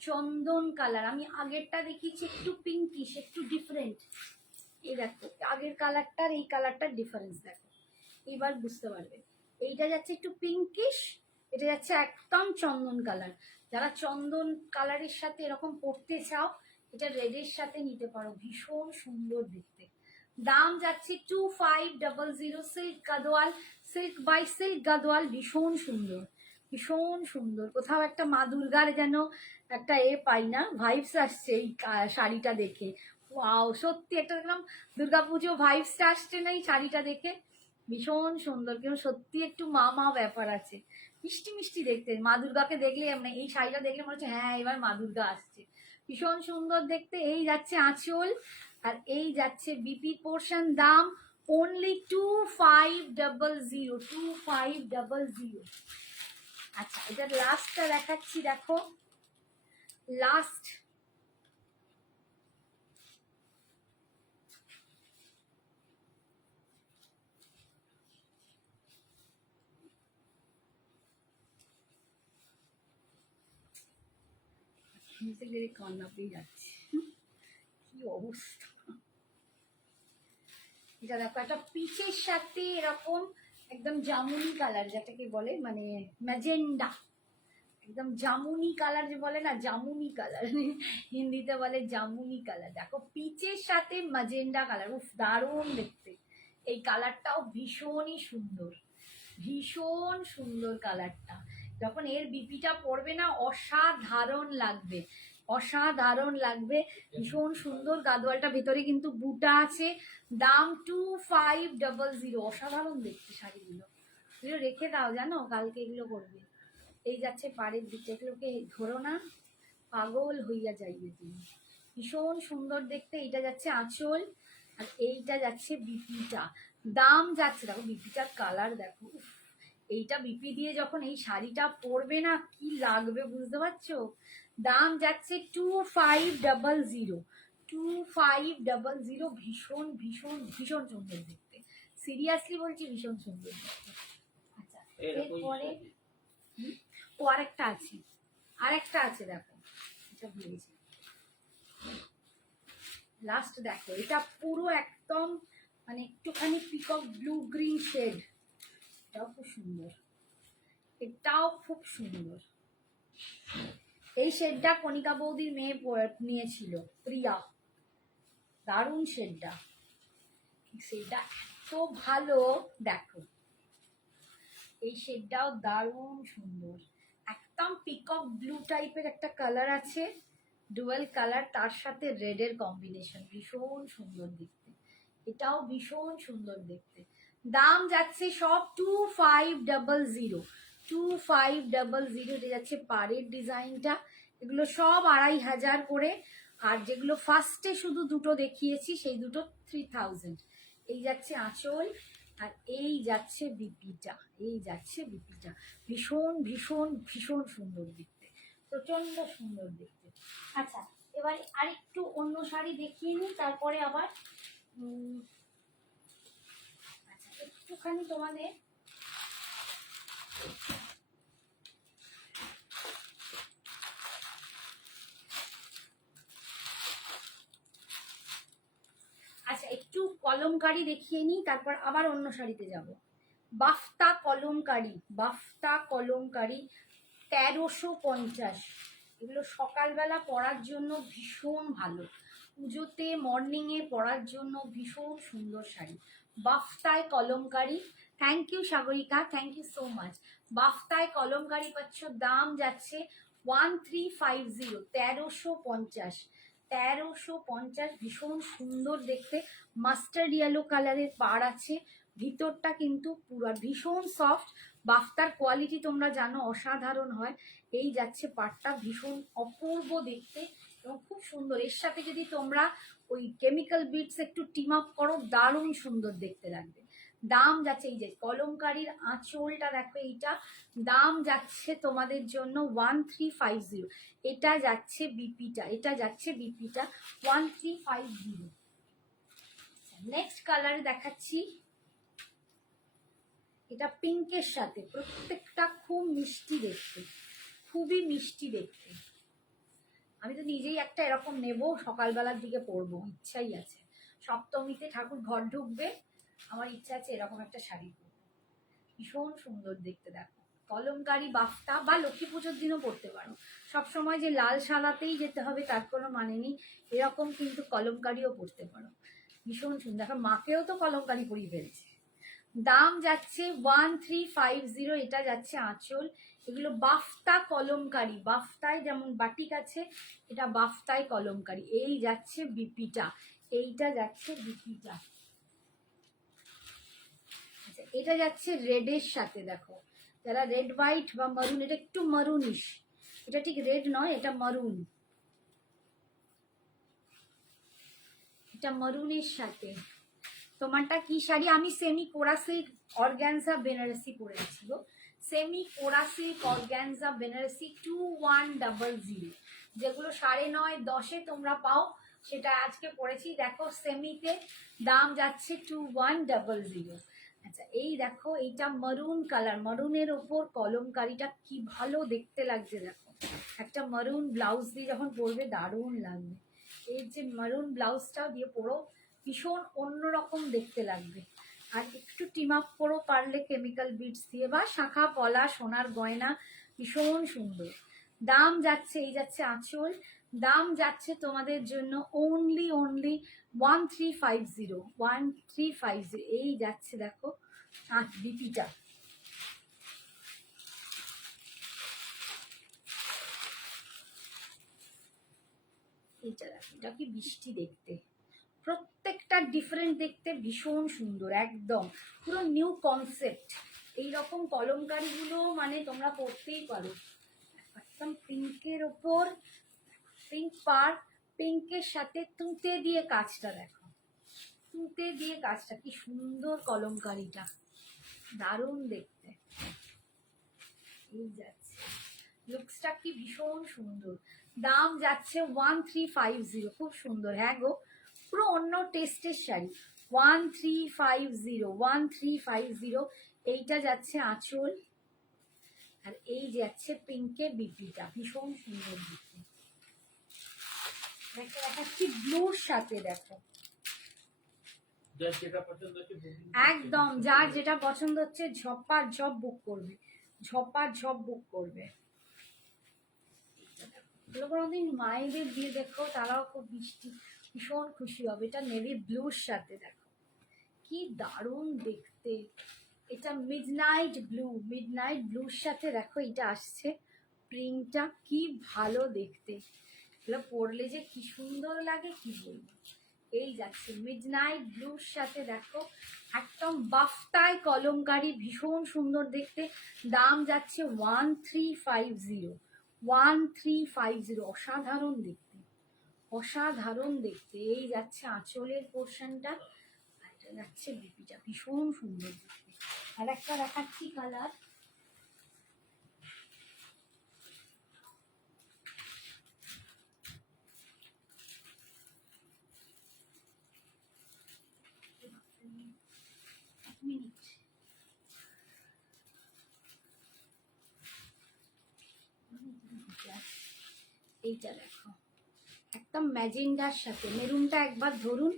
চন্দন কালার। আমি আগেরটা দেখিয়েছি একটু পিঙ্কিশ, একটু ডিফারেন্ট, এই দেখো আগের কালারটার এই কালারটার ডিফারেন্স দেখো, এবার বুঝতে পারবে। এইটা যাচ্ছে একটু পিঙ্কিশ, এটা যাচ্ছে একদম চন্দন কালার। যারা চন্দন কালারের সাথে এরকম পরতে চাও, এটা রেডের সাথে নিতে পারো, ভীষণ সুন্দর দেখতে। দাম যাচ্ছে 2500। Silk Gadwal, silk by silk Gadwal, ভীষণ সুন্দর, ভীষণ সুন্দর। কোথাও একটা মা দুর্গার যেন একটা পাই না, ভাইবস আসছে এই শাড়িটা দেখে। ওয়াও, সত্যি একটা দেখলাম দুর্গাপুজো ভাইবসটা আসছে না এই শাড়িটা দেখে, ভীষণ সুন্দর, কিন্তু সত্যি একটু মা মা ব্যাপার আছে, মিষ্টি মিষ্টি দেখতে। মা দুর্গাকে দেখলে মানে এই শাড়িটা দেখলে মনে হচ্ছে হ্যাঁ এবার মা দুর্গা আসছে, ভীষণ সুন্দর দেখতে। এই যাচ্ছে আঁচল, আর এই যাচ্ছে বিপি পোর্শন, দাম অনলি 2500, 2500। আচ্ছা এটার লাস্টটা দেখাচ্ছি দেখো, লাস্ট কান্নাতেই যাচ্ছে, কি অবস্থা। এটা দেখো একটা পিচের সাথে এরকম একদম জামুনি কালার, যেটাকে বলে মানে ম্যাজেন্ডা, একদম জামুনি কালার, যে বলে না জামুনি কালার, হিন্দিতে বলে জামুনি কালার। দেখো পিচের সাথে ম্যাজেন্ডা কালার, উফ দারুণ দেখতে, এই কালারটাও ভীষণই সুন্দর, ভীষণ সুন্দর কালারটা। যখন এর বিপিটা পড়বে না অসাধারণ লাগবে, অসাধারণ লাগবে, ভীষণ সুন্দর। গাদোয়ালটা ভেতরে কিন্তু বুটা আছে। দাম 2500। অসাধারণ দেখতে শাড়িগুলো, এগুলো রেখে দাও জানো, কালকে এগুলো করবে। এই যাচ্ছে পাড়ের দিকটা, এগুলোকে ধরো না, পাগল হইয়া যাইবে তুমি। ভীষণ সুন্দর দেখতে। এইটা যাচ্ছে আঁচল, আর এইটা যাচ্ছে বিপিটা। দাম যাচ্ছে, দেখো বিপিটার কালার দেখো, উফ, এইটা বিপি দিয়ে যখন এই শাড়িটা পরবে না কি লাগবে বুঝতে পারছো। দাম যাচ্ছে 2500। 2500। ভীষণ ভীষণ ভীষণ সুন্দর দেখতে, সিরিয়াসলি বলছি ভীষণ সুন্দর দেখতে। আচ্ছা এরপরে ও আরেকটা আছে, আরেকটা আছে দেখো, এটা ভুলেছি। লাস্ট দেখো, এটা পুরো একদম মানে একটুখানি পিকক ব্লু গ্রিন শেড, এটাও খুব সুন্দর, এটাও খুব সুন্দর। এই শেডটা কণিকা বৌদির মেয়ে নিয়েছিল, প্রিয়া, দারুণ শেডটা, সেটা এত ভালো দেখো। এই শেডটাও দারুণ সুন্দর, একদম পিকক ব্লু টাইপের একটা কালার আছে, ডুয়েল কালার, তার সাথে রেডের কম্বিনেশন, ভীষণ সুন্দর দেখতে, এটাও ভীষণ সুন্দর দেখতে। দাম যাচ্ছে সব 2500। 2500 এটা যাচ্ছে পাড়ের ডিজাইনটা, এগুলো সব 2500 করে। আর যেগুলো ফার্স্টে শুধু দুটো দেখিয়েছি সেই দুটো 3000। এই যাচ্ছে আঁচল, আর এই যাচ্ছে বিপিটা, এই যাচ্ছে বিপিটা, ভীষণ ভীষণ ভীষণ সুন্দর দেখতে, প্রচন্ড সুন্দর দেখতে। আচ্ছা এবার আরেকটু অন্য শাড়ি দেখিয়ে নিই, তারপরে আবার আচ্ছা একটুখানি তোমাদের আচ্ছা একটু কলমকারি দেখিয়ে নিই, তারপর আবার অন্য শাড়িতে যাব। বাফতা কলমকারি, বাফতা কলমকারি 1350। এগুলো সকালবেলা পরার জন্য ভীষণ ভালো, পুজোতে মর্নিংয়ে পরার জন্য ভীষণ সুন্দর শাড়ি। বাফতায় Kalamkari, thank you Sagarika, thank you so much. বাফতায় কলমকারি পাচ্ছ, দাম যাচ্ছে 1350, 1350। 1350, ভীষণ সুন্দর দেখতে, মাস্টার্ড ইয়েলো কালারের পাড় আছে, ভিতরটা কিন্তু পুরো ভীষণ সফট। বাফতার কোয়ালিটি তোমরা জানো অসাধারণ হয়। এই যাচ্ছে পাটটা, ভীষণ অপূর্ব দেখতে এবং খুব সুন্দর। এর সাথে যদি তোমরা ওই কেমিক্যাল বিটস একটু টিম আপ করো, দারুণ সুন্দর দেখতে লাগবে। দাম যাচ্ছে, এই যে কলমকারির আঁচলটা দেখো, এইটা দাম যাচ্ছে তোমাদের জন্য 1350। এটা যাচ্ছে বিপিটা, এটা যাচ্ছে বিপিটা 1350। নেক্সট কালারে দেখাচ্ছি, এটা পিঙ্কের সাথে, প্রত্যেকটা খুব মিষ্টি দেখতে, খুবই মিষ্টি দেখতে। আমি তো নিজেই একটা এরকম নেব, সকালবেলার দিকে পরবো, ইচ্ছাই আছে। সপ্তমীতে ঠাকুর ঘর ঢুকবে, আমার ইচ্ছা আছে এরকম একটা শাড়ি পরবো, ভীষণ সুন্দর দেখতে। দেখো কলমকারি বাফতা, বা লক্ষ্মী পুজোর দিনও পরতে পারো, সবসময় যে লাল সাদাতেই যেতে হবে তার কোনো মানে নেই, এরকম কিন্তু কলমকারিও পরতে পারো, ভীষণ সুন্দর। এখন মাকেও তো কলমকারি পরিয়ে ফেলছে। দাম যাচ্ছে 1350। এটা যাচ্ছে আঁচল, এগুলো বাফতা কলমকারি, বাফতায় যেমন বাটিক আছে, এটা বাফতায় কলমকারি। এই যাচ্ছে বিপিটা, এইটা যাচ্ছে বিপিটা। আচ্ছা এটা যাচ্ছে রেডের সাথে, দেখো যারা রেড হোয়াইট বা মারুন, এটা একটু মারুনিশ, এটা ঠিক রেড নয়, এটা মারুন, এটা মারুনের সাথে। তোমারটা কি শাড়ি? আমি সেমি কোরা সিল্ক অর্গ্যানজা বেনারসি পরে আছি গো, সেমি কোরা সিল্ক অর্গ্যানজা বেনারসি 2100, যেগুলো 9.5 10-এ তোমরা পাও, সেটা আজকে পরেছি। দেখো সেমিতে দাম যাচ্ছে 2100। আচ্ছা এই দেখো, এইটা মারুন কালার, মারুনের ওপর কলমকারিটা কি ভালো দেখতে লাগছে। দেখো একটা মারুন ব্লাউজ দিয়ে যখন পরবে দারুণ লাগবে, এই যে মারুন ব্লাউজটাও দিয়ে পরো, ভীষণ অন্যরকম দেখতে লাগবে। আর একটু টিম আপ করো পারলে কেমিক্যাল বিটস দিয়ে, বা শাঁখা পলা সোনার গয়না, ভীষণ সুন্দর। দাম যাচ্ছে, এই যাচ্ছে আঁচল, দাম যাচ্ছে তোমাদের জন্য অনলি 1350, 1350। এই যাচ্ছে দেখো বিপিটা। এইটা দেখো, এটা কি বৃষ্টি দেখতে, প্রত্যেকটা ডিফারেন্ট দেখতে, ভীষণ সুন্দর, একদম পুরো নিউ কনসেপ্ট। এইরকম কলমকারিগুলো মানে তোমরা পড়তেই পারো। একদম পিঙ্কের ওপর পিঙ্ক পার, পিঙ্কের সাথে তুঁতে দিয়ে কাজটা দেখো, তুঁতে দিয়ে কাজটা কি সুন্দর কলমকারিটা, দারুণ দেখতে। এই যাচ্ছে লুকসটা কি ভীষণ সুন্দর। দাম যাচ্ছে 1350, খুব সুন্দর। হ্যাঁ গো, পুরো অন্য টেস্টের শাড়ি। 1350, এইটা যাচ্ছে আঁচল, আর এই যাচ্ছে পিঙ্কে বিপিটা, ভীষণ সুন্দর দেখতে। দেখাচ্ছি ব্লুর সাথে, দেখো যার যেটা পছন্দ হচ্ছে booking একদম যার যেটা পছন্দ হচ্ছে ঝপার ঝপ বুক করবে, ঝপার ঝপ বুক করবে। এগুলো কোনোদিন মায়েদের দিয়ে দেখো, তারাও খুব ভীষণ খুশি হবে। এটা নেভি ব্লুর সাথে দেখো কি দারুণ দেখতে। এটা মিডনাইট ব্লুর সাথে দেখো এটা আসছে প্রিন্টটা, কি ভালো দেখতে। এগুলো পরলে যে কি সুন্দর লাগে কি বলবো। এই যাচ্ছে মিডনাইট ব্লুর সাথে দেখো একদম বাফটাই কলমকারি, ভীষণ সুন্দর দেখতে। দাম যাচ্ছে 1350, অসাধারণ দেখতে, অসাধারণ দেখতে। এই যাচ্ছে আঁচলের পোর্শনটা, আর এটা যাচ্ছে বিপিটা, ভীষণ সুন্দর দেখতে। আর একটা দেখাচ্ছি কালার, এক মিনিট, এইটা দেখো একদম ম্যাজেন্ডার সাথে মেরুনটা, একবার ধরুন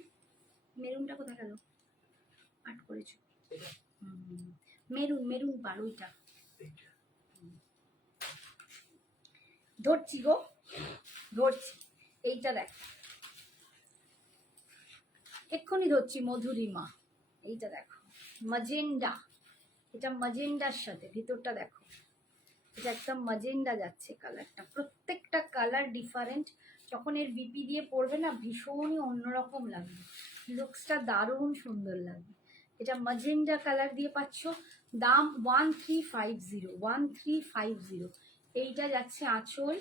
মেরুনটা কোথায় গেল, আট করেছো, মেরুন মেরুন বার ওইটা ধরছি গো, ধরছি। এইটা দেখো এক্ষুনি ধরছি, মধুরিমা। এইটা দেখো ম্যাজেন্ডা, এটা ম্যাজেন্ডার সাথে, ভিতরটা দেখো এটা একদম ম্যাজেন্ডা যাচ্ছে কালারটা, প্রত্যেকটা কালার ডিফারেন্ট। যখন এর বিপি দিয়ে পড়বে না ভীষণই অন্যরকম লাগবে, লুকসটা দারুণ সুন্দর লাগবে। এটা ম্যাজেন্ডা কালার দিয়ে পাচ্ছ। দাম 1350, এইটা যাচ্ছে আঁচল,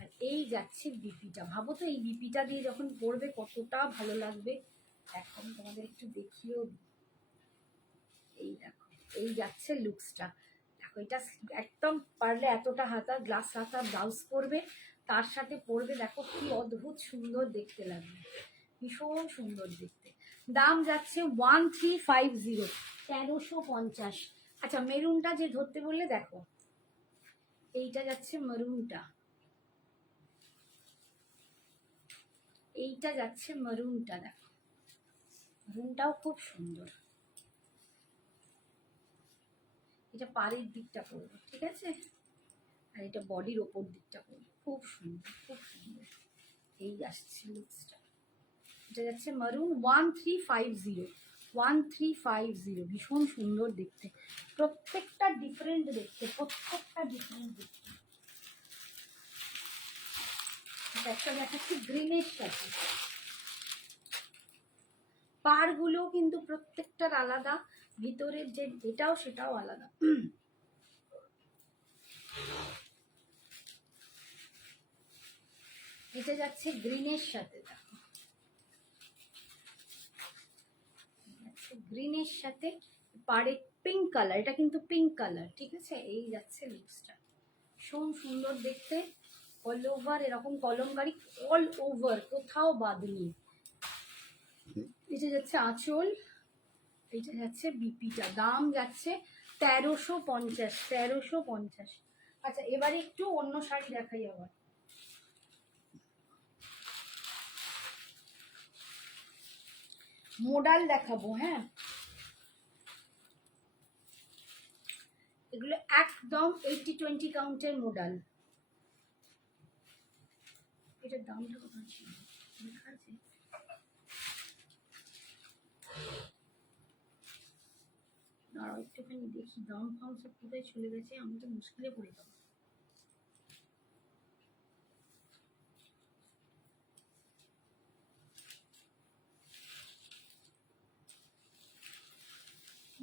আর এই যাচ্ছে বিপিটা। ভাবো তো এই বিপিটা দিয়ে যখন পড়বে কতটা ভালো লাগবে। এখন তোমাদের একটু দেখিয়েও দিই। এই দেখো এই যাচ্ছে লুকসটা, দেখো এটা একদম পারলে এতটা হাতা গ্লাস হাতা ব্লাউজ পরবে, তার সাথে পরবে, দেখো কি অদ্ভুত সুন্দর দেখতে লাগবে, ভীষণ সুন্দর দেখতে। দাম যাচ্ছে 1350, 1350। আচ্ছা মেরুনটা যে ধরতে বললে দেখো, এইটা যাচ্ছে মেরুনটা, এইটা যাচ্ছে মেরুনটা, দেখো মেরুনটাও খুব সুন্দর। এটা পাড়ের দিকটা করবো, ঠিক আছে, আর এটা বডির ওপর দিকটা করবো, খুব সুন্দর খুব সুন্দর। এই আসছে লুকসটা, এটা যাচ্ছে মারুন 1350, ভীষণ সুন্দর দেখতে, প্রত্যেকটা ডিফারেন্ট দেখতে, প্রত্যেকটা ডিফারেন্ট দেখতে। একটা দেখাচ্ছি গ্রিনের সাথে, পাড়গুলো কিন্তু প্রত্যেকটার আলাদা, ভিতরের যে এটাও সেটাও আলাদা। এটা যাচ্ছে গ্রিনের সাথে, দেখো গ্রিনের সাথে পাড়ে পিঙ্ক কালার, এটা কিন্তু পিঙ্ক কালার, ঠিক আছে। এই যাচ্ছে লিপসটা, ভীষণ সুন্দর দেখতে, অল ওভার এরকম কলমকারি, অল ওভার কোথাও বাদ নেই। এটা যাচ্ছে আঁচল, এটা যাচ্ছে বিপিটা। দাম যাচ্ছে 1350। আচ্ছা এবারে একটু অন্য শাড়ি দেখাই আবার। মোডাল দেখাবো, হ্যাঁ এগুলো একদম 80-20 কাউন্টের মোডাল, এটার দামটা কত ছিল লেখা আছে? দাঁড়াও একটুখানি দেখি, দাম ফাম সব কোথায় চলে গেছে, আমি তো মুশকিলে পড়ে যাবো।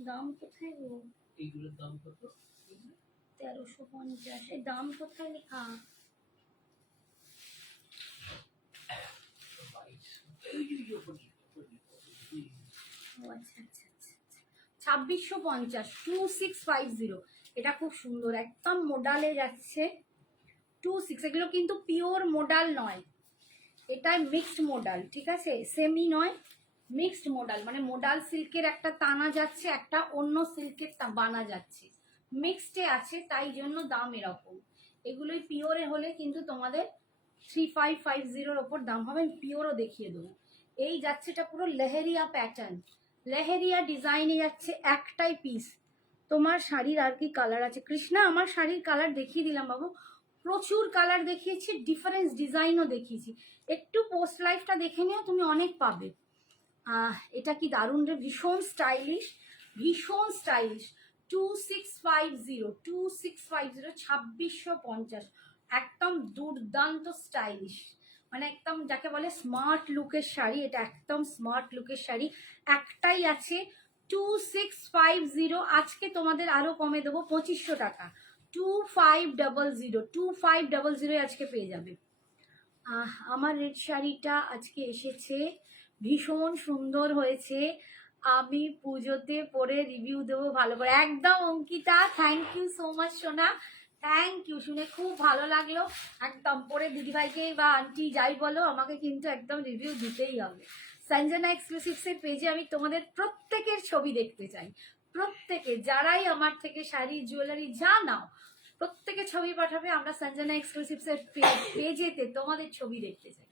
দাম কোথায় গো? এইগুলোর দাম কত? 1350। এই দাম কোথায় লেখা? 2650, 2650। এটা খুব সুন্দর, একদম মোডালে যাচ্ছে 26। এগুলো কিন্তু পিওর মোডাল নয়, এটা মিক্সড মোডাল, ঠিক আছে, সেমি নয়, মিক্সড মোডাল। মানে মোডাল সিল্কের একটা টানা যাচ্ছে, একটা অন্য সিল্কের বানা যাচ্ছে, মিক্সডে আছে, তাই জন্য দাম এরকম। এগুলোই পিওরে হলে কিন্তু তোমাদের 3550-র ওপর দাম হবে। আমি পিওরও দেখিয়ে দেবো। এই যাচ্ছে, এটা পুরো লেহেরিয়া প্যাটার্ন, লেহেরিয়া ডিজাইনে যাচ্ছে, একটাই পিস। তোমার শাড়ির আর কি কালার আছে কৃষ্ণা? আমার শাড়ির কালার দেখিয়ে দিলাম বাবু, প্রচুর কালার দেখিয়েছি, ডিফারেন্স ডিজাইনও দেখিয়েছি। একটু পোস্ট লাইফটা দেখে নিও, তুমি অনেক পাবে। এটা কি দারুণ রে, ভীষণ স্টাইলিশ, ভীষণ স্টাইলিশ। 2650, 2650, একদম দুর্দান্ত স্টাইলিশ, মানে একদম যাকে বলে স্মার্ট লুকের শাড়ি। এটা একদম স্মার্ট লুকের শাড়ি, একটাই আছে 2650। আজকে তোমাদের আরো কমে দেবো 2500 টাকা, 2500, 2500 আজকে পেয়ে যাবে। আমার রেড শাড়িটা আজকে এসেছে, ভীষণ সুন্দর হয়েছে। আমি পুজোতে পরে রিভিউ দেবো ভালো করে। একদম Ankita, thank you so much সোনা, থ্যাংক ইউ, শুনে খুব ভালো লাগলো। একদম পরে দিদিভাইকে বা আন্টি যাই বলো, আমাকে কিন্তু একদম রিভিউ দিতেই হবে। সঞ্জনা এক্সক্লুসিভসের পেজে আমি তোমাদের প্রত্যেকের ছবি দেখতে চাই, প্রত্যেকে যারাই আমার থেকে শাড়ি জুয়েলারি যা নাও, প্রত্যেকে ছবি পাঠাবে, আমরা সঞ্জনা এক্সক্লুসিভসের পেজেতে তোমাদের ছবি দেখতে চাই।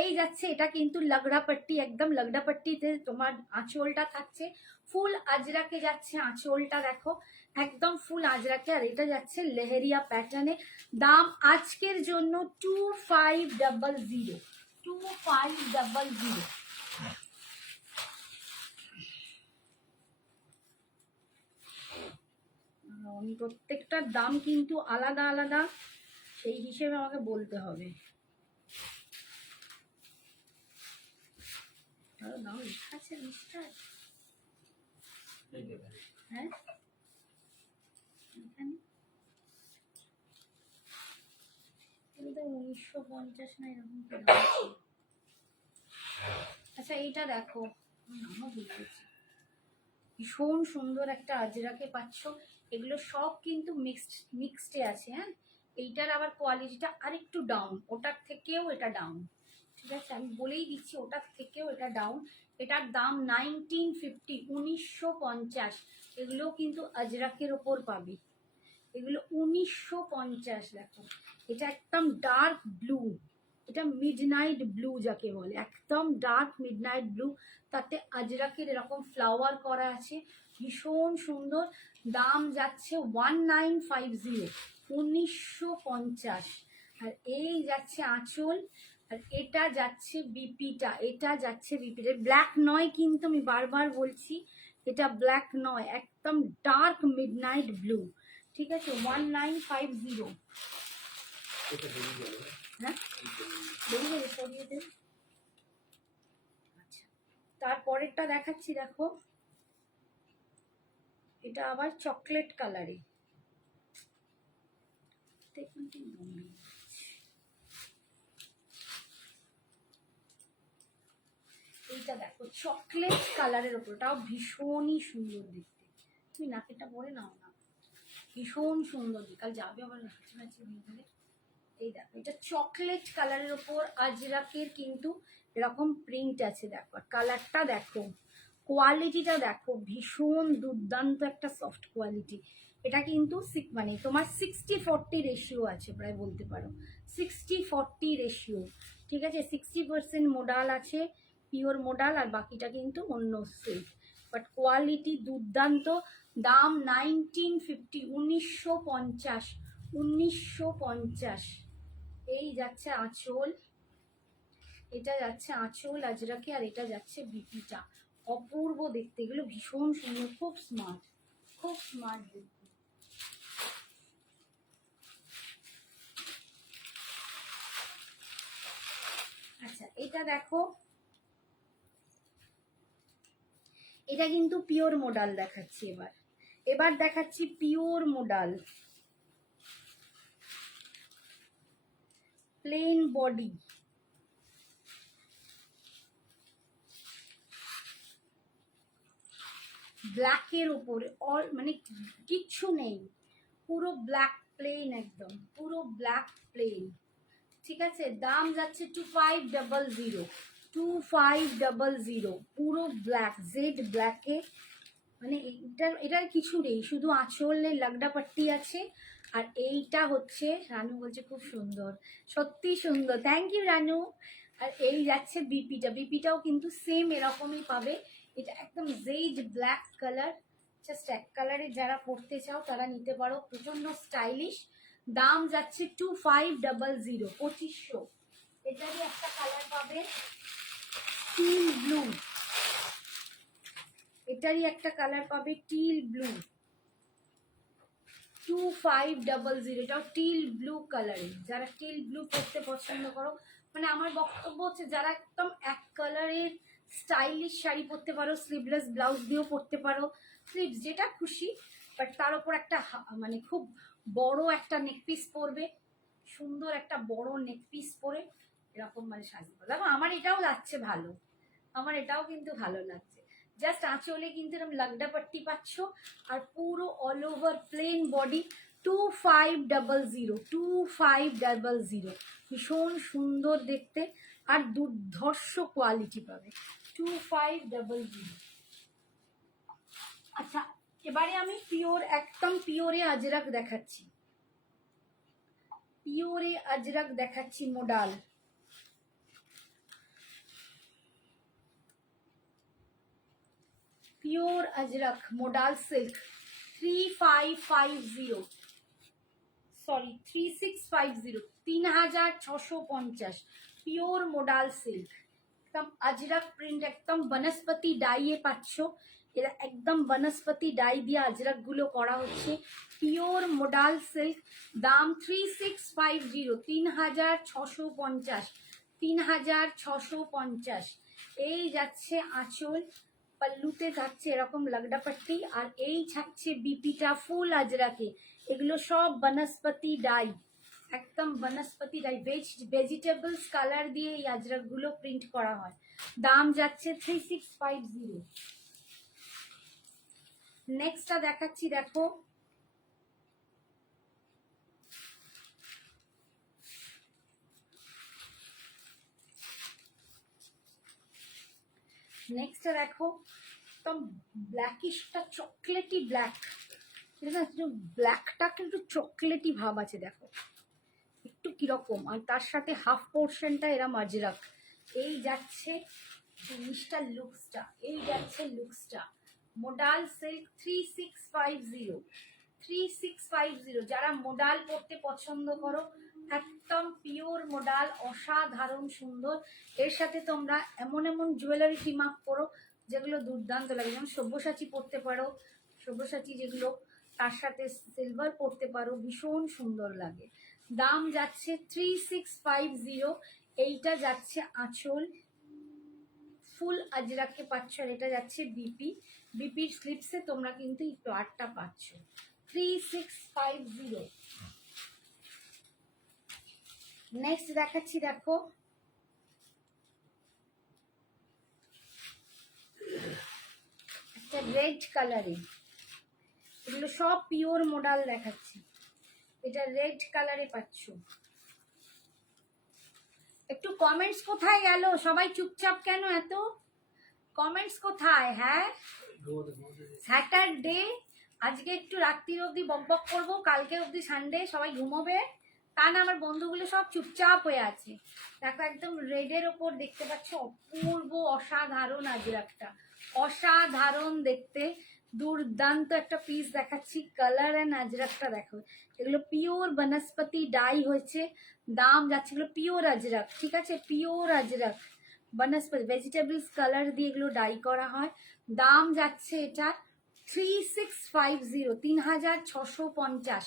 এই যাচ্ছে, এটা কিন্তু লগড়া পাট্টি, একদম লগড়া পাট্টিতে তোমার আঁচলটা থাকছে, ফুল আজরাকে যাচ্ছে আঁচলটা, দেখো একদম ফুল আজরাকে। আর এটা যাচ্ছে লেহেরিয়া প্যাটার্নে। দাম আজকের জন্য 2500, 2500। প্রত্যেকটার দাম কিন্তু আলাদা আলাদা, সেই হিসেবে আমাকে বলতে হবে। দাম লেখা আছে মিস্টার, হ্যাঁ এখানে 1950 না এরকম। আচ্ছা এইটা দেখো, ভীষণ সুন্দর একটা আজরাকে পাচ্ছ। এগুলো সব কিন্তু মিক্সডে আছে। হ্যাঁ, এইটার আবার কোয়ালিটিটা আরেকটু ডাউন, ওটার থেকেও এটা ডাউন, ঠিক আছে, আমি বলেই দিচ্ছি, ওটার থেকেও এটা ডাউন। এটার দাম 1950, 1950। এগুলো কিন্তু আজরাকের ওপর পাবে, এগুলো 1950। দেখো এটা একদম ডার্ক ব্লু, এটা মিডনাইট ব্লু যাকে বলে, একদম ডার্ক মিডনাইট ব্লু, তাতে আজরাকের এরকম ফ্লাওয়ার করা আছে, ভীষণ সুন্দর। দাম যাচ্ছে 1950, 1950। আর এই যাচ্ছে আঁচল, আর এটা যাচ্ছে বিপিটা, এটা যাচ্ছে বিপিটা। ব্ল্যাক নয় কিন্তু, আমি বারবার বলছি এটা ব্ল্যাক নয়, একদম ডার্ক মিডনাইট ব্লু, ঠিক আছে, 1950। হ্যাঁ সরিয়ে দেন। আচ্ছা, তারপরেরটা দেখাচ্ছি, দেখো এটা আবার চকলেট কালারে, দেখুন কি এইটা দেখো চকলেট কালারের ওপর, ওটাও ভীষণই সুন্দর দেখতে। তুমি নাকেরটা পরে নাও না, ভীষণ সুন্দর, কাল যাবে আবার নাচে নাচে ভিতরে। এই দেখো এটা চকলেট কালারের ওপর আজরাকের কিন্তু এরকম প্রিন্ট আছে, দেখো কালারটা দেখো, কোয়ালিটিটা দেখো, ভীষণ দুর্দান্ত একটা সফট কোয়ালিটি। এটা কিন্তু মানে তোমার 60-40 রেশিও আছে, প্রায় বলতে পারো 60-40 রেশিও, ঠিক আছে, 60% মোডাল আছে, পিওর মোডাল, আর বাকিটা কিন্তু অন্য সিল্ক, বাট কোয়ালিটি দুর্দান্ত। দাম 1950, 1950, 1950। এই যাচ্ছে আঁচল, এটা যাচ্ছে আঁচল আজরাকে, আর এটা যাচ্ছে বিপিটা। অপূর্ব দেখতে, এগুলো ভীষণ সুন্দর, খুব স্মার্ট, খুব স্মার্ট দেখতে। আচ্ছা এটা দেখো, এটা কিন্তু পিওর মোডাল দেখাচ্ছি। এবার দেখাচ্ছি পিওর মোডাল, প্লেন বডি, ব্ল্যাকের উপরে, অল মানে কিচ্ছু নেই, পুরো ব্ল্যাক প্লেন, একদম পুরো ব্ল্যাক প্লেন। ঠিক আছে, দাম যাচ্ছে 2500, 2500, পুরো ব্ল্যাক, জেড ব্ল্যাকে। মানে এটার কিছু নেই, শুধু আঁচলে লাগডা পাট্টি আছে। আর এইটা হচ্ছে, রানু বলছে খুব সুন্দর, সত্যি সুন্দর, থ্যাংক ইউ রানু। আর এই যাচ্ছে বিপিটাও কিন্তু সেম এরকমই পাবে। এটা একদম জেড ব্ল্যাক কালার, জাস্ট এক কালারে যারা পরতে চাও তারা নিতে পারো, প্রচন্ড স্টাইলিশ। দাম যাচ্ছে 2500, 2500। এটারই একটা কালার পাবে টিল ব্লু, এটারই একটা কালার পাবে টিল ব্লু, 2500। এটাও টিল ব্লু কালারে, যারা টিল ব্লু পরতে পছন্দ করো, মানে আমার বক্তব্য হচ্ছে যারা একদম এক কালারের স্টাইলিশ শাড়ি পরতে পারো, স্লিভলেস ব্লাউজ দিয়েও পরতে পারো, স্লিভস যেটা খুশি, বাট তার উপর একটা মানে খুব বড় একটা নেকপিস পরবে, সুন্দর একটা বড় নেকপিস পরে এরকম মানে সাজবে। দেখো আমার এটাও লাগছে ভালো, আমার এটাও কিন্তু ভালো লাগছে। জাস্ট আঁচলে কিন্তু এরকম লাগডা পাট্টি পাচ্ছ, আর পুরো অল ওভার প্লেন বডি। 2500, 2500, ভীষণ সুন্দর দেখতে আর দুর্ধর্ষ কোয়ালিটি পাবে, 2500। আচ্ছা এবারে আমি পিওর, একদম পিওরে আজরাক দেখাচ্ছি, পিওরে আজরাক দেখাচ্ছি modal. Pure Ajrakh modal silk, 3550, sorry 3650, 3650, pure modal silk, একদম আজরক প্রিন্ট, একদম বনস্পতি ডাইয়ে পাচ্ছ। এরা একদম বনস্পতি ডাই দিয়ে আজরক গুলো করা হচ্ছে, পিওর মোডাল সিল্ক। দাম 3650, 3650, 3650। এই যাচ্ছে আঁচল, পাল্লুতে যাচ্ছে এরকম লাগডা পাট্টি, আর এই থাকছে বিপিটা ফুল আজরাকে। এগুলো সব বনস্পতি ডাই, একদম বনস্পতি ডাই, ভেজিটেবলস কালার দিয়ে এই আজরাক গুলো প্রিন্ট করা হয়। দাম যাচ্ছে 3650। নেক্সটটা দেখাচ্ছি, দেখো নেক্সটটা দেখো, একদম ব্ল্যাকিশটা চকলেটি ব্ল্যাক, ব্ল্যাকটা কিন্তু চকলেটি ভাব আছে, দেখো একটু কিরকম, আর তার সাথে হাফ পোর্শনটা এরম আজরাক। এই যাচ্ছে জিনিসটার লুকসটা, এই যাচ্ছে লুকসটা, মোডাল সিল্ক 3650, 3650। যারা মোডাল পরতে পছন্দ করো, একদম পিওর মোডাল, অসাধারণ সুন্দর। এর সাথে তোমরা এমন এমন জুয়েলারি টিম আপ করো যেগুলো দুর্দান্ত লাগে, যেমন সব্যসাচী পরতে পারো, সব্যসাচী যেগুলো, তার সাথে সিলভার পরতে পারো, ভীষণ সুন্দর লাগে। দাম যাচ্ছে 3650। এইটা যাচ্ছে আঁচল, ফুল আজরাকে পাচ্ছ, আর এটা যাচ্ছে বিপির স্লিপসে তোমরা কিন্তু এই প্লাটটা পাচ্ছ, 3650। নেক্সট দেখাচ্ছি, দেখো একটা রেড কালারে, এগুলো সব পিওর মোডাল দেখাচ্ছি। এটা রেড কালারে পাচ্ছ। একটু কমেন্টস কোথায় গেল, সবাই চুপচাপ কেন এত, কমেন্টস কোথায়? হ্যাঁ স্যাটারডে, আজকে একটু রাত্রির অবধি বকবক করবো, কালকে অবধি সানডে, সবাই ঘুমোবে, তা না আমার বন্ধুগুলো সব চুপচাপ হয়ে আছে। দেখো একদম রেডের ওপর দেখতে পাচ্ছ, অপূর্ব অসাধারণ আজরাকটা, অসাধারণ দেখতে, দুর্দান্ত একটা পিস দেখাচ্ছি, কালার অ্যান্ড আজরাকটা দেখো, এগুলো পিওর বনস্পতি ডাই হয়েছে, দাম যাচ্ছে, এগুলো পিওর আজরাক, ঠিক আছে, পিওর আজরাক বনস্পতি ভেজিটেবলস কালার দিয়ে এগুলো ডাই করা হয়। দাম যাচ্ছে এটা 3650, 3650,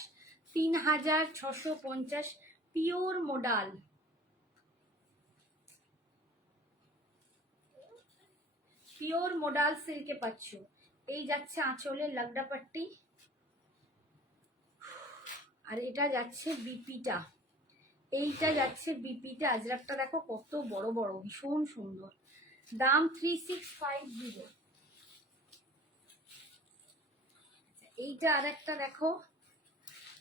3650, পিওর মোডাল, পিওর মোডাল সিল্কে পাচ্ছ। এই যাচ্ছে আঁচলের লাগডা পাট্টি, আর এটা যাচ্ছে বিপিটা, এইটা যাচ্ছে বিপিটা, আজরাকটা দেখো কত বড় বড়, ভীষণ সুন্দর। দাম 3650। এইটা আরেকটা দেখো,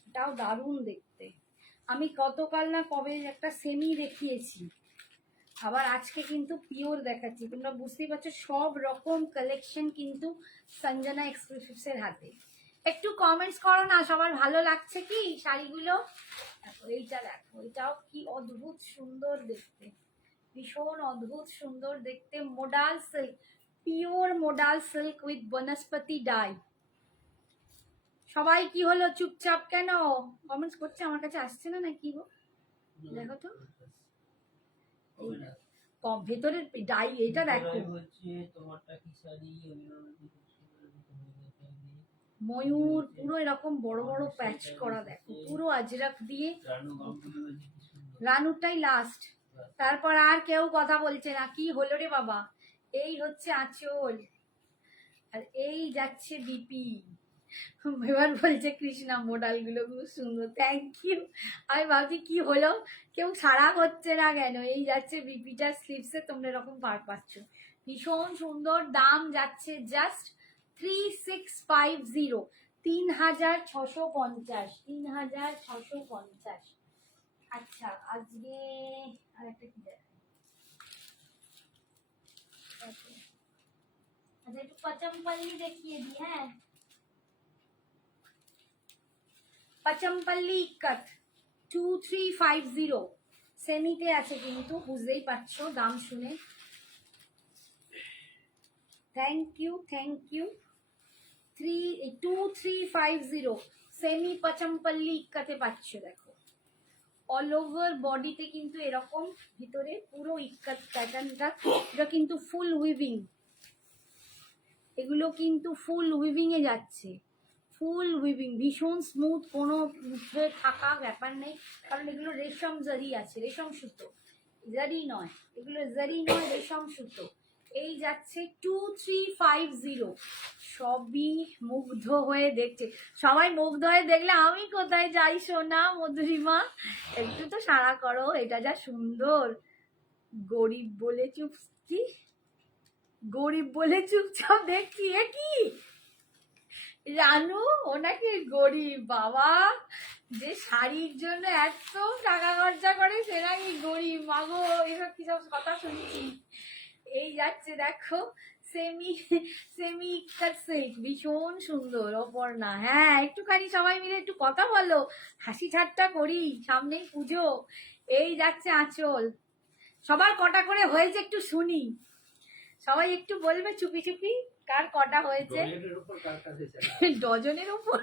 এটাও দারুণ দেখতে। আমি গতকাল না কবে একটা সেমি দেখিয়েছি, আবার আজকে কিন্তু পিওর দেখাচ্ছি। তোমরা বুঝতেই পারছো সব রকম কালেকশন কিন্তু সঞ্জনা এক্সক্লুসিভস এর হাতে। একটু কমেন্টস করো না সবার ভালো লাগছে কি শাড়িগুলো। দেখো এইটা, দেখো এটাও কি অদ্ভুত সুন্দর দেখতে, ভীষণ অদ্ভুত সুন্দর দেখতে। Modal silk, pure modal silk with বনস্পতি ডাই। সবাই কি হলো চুপচাপ কেন, কমেন্টস করছে, আমার কাছে আসছে না নাকি গো? দেখো তো কম ভেতরে ডাই, এটা দেখো ময়ূর পুরো এরকম বড় বড় প্যাচ করা, দেখো পুরো আজরাক দিয়ে। রানুরটাই লাস্ট, তারপর আর কেউ কথা বলছে না। কি হলো রে বাবা, এই হচ্ছে আঁচল, আর এই যাচ্ছে বিপি। এবার বলছে কৃষ্ণা মোডাল গুলো খুব সুন্দর, থ্যাংক ইউ। আমি ভাবছি কি হলো, কেউ সাড়া করছে না কেন। এই যাচ্ছে বিপিটার স্লিভসে, তোমরা এরকম পার পাচ্ছ, ভীষণ সুন্দর। দাম যাচ্ছে জাস্ট 3650, 3650, 3650। আচ্ছা আজকে আর একটা কি দেখ, আচ্ছা একটু পচমপল্লি দেখিয়ে দিই। হ্যাঁ পচমপল্লি ইক্কত 2350, সেমিতে আছে কিন্তু বুঝতেই পারছো দাম শুনে। Thank you, thank you. 2350 semi Pochampally ইক্কাতে পাচ্ছ। দেখো অল ওভার বডিতে কিন্তু এরকম, ভিতরে পুরো ইক্কাত প্যাটার্নটা, এটা কিন্তু ফুল উইভিং, এগুলো কিন্তু ফুল উইভিং এ যাচ্ছে, ফুল উইভিং, ভীষণ স্মুথ, কোনো উঠে থাকা ব্যাপার নেই, কারণ এগুলো রেশম জারি আছে, রেশম সুতো, জারি নয়, এগুলো জারি নয়, রেশম সুতো। এই যাচ্ছে 2350, সবই মুগ্ধ হয়ে দেখছে, সবাই মুগ্ধ হয়ে দেখলে আমি কোথায় যাই সোনা মধুরিমা, একটু তো সাড়া করো। এটা যা সুন্দর, গরিব বলে চুপছি, গরিব বলে চুপচাপ দেখছি, এ কি রানু ওনাকে গরিব, বাবা যে শাড়ির জন্য এত টাকা খরচা করে সে নাকি গরিব, মাগো এসব কি সব কথা শুনছি। এই যাচ্ছে দেখো সেমি, সেমি ইক্কাত সিল্ক, ভীষণ সুন্দর অপর্ণা। হ্যাঁ একটুখানি সবাই মিলে একটু কথা বলো, হাসি ঠাট্টা করি, সামনেই পুজো। এই যাচ্ছে আঁচল, সবার কটা করে হয়েছে একটু শুনি, সবাই একটু বলবে চুপি চুপি কার কটা হয়েছে। ডজনের উপর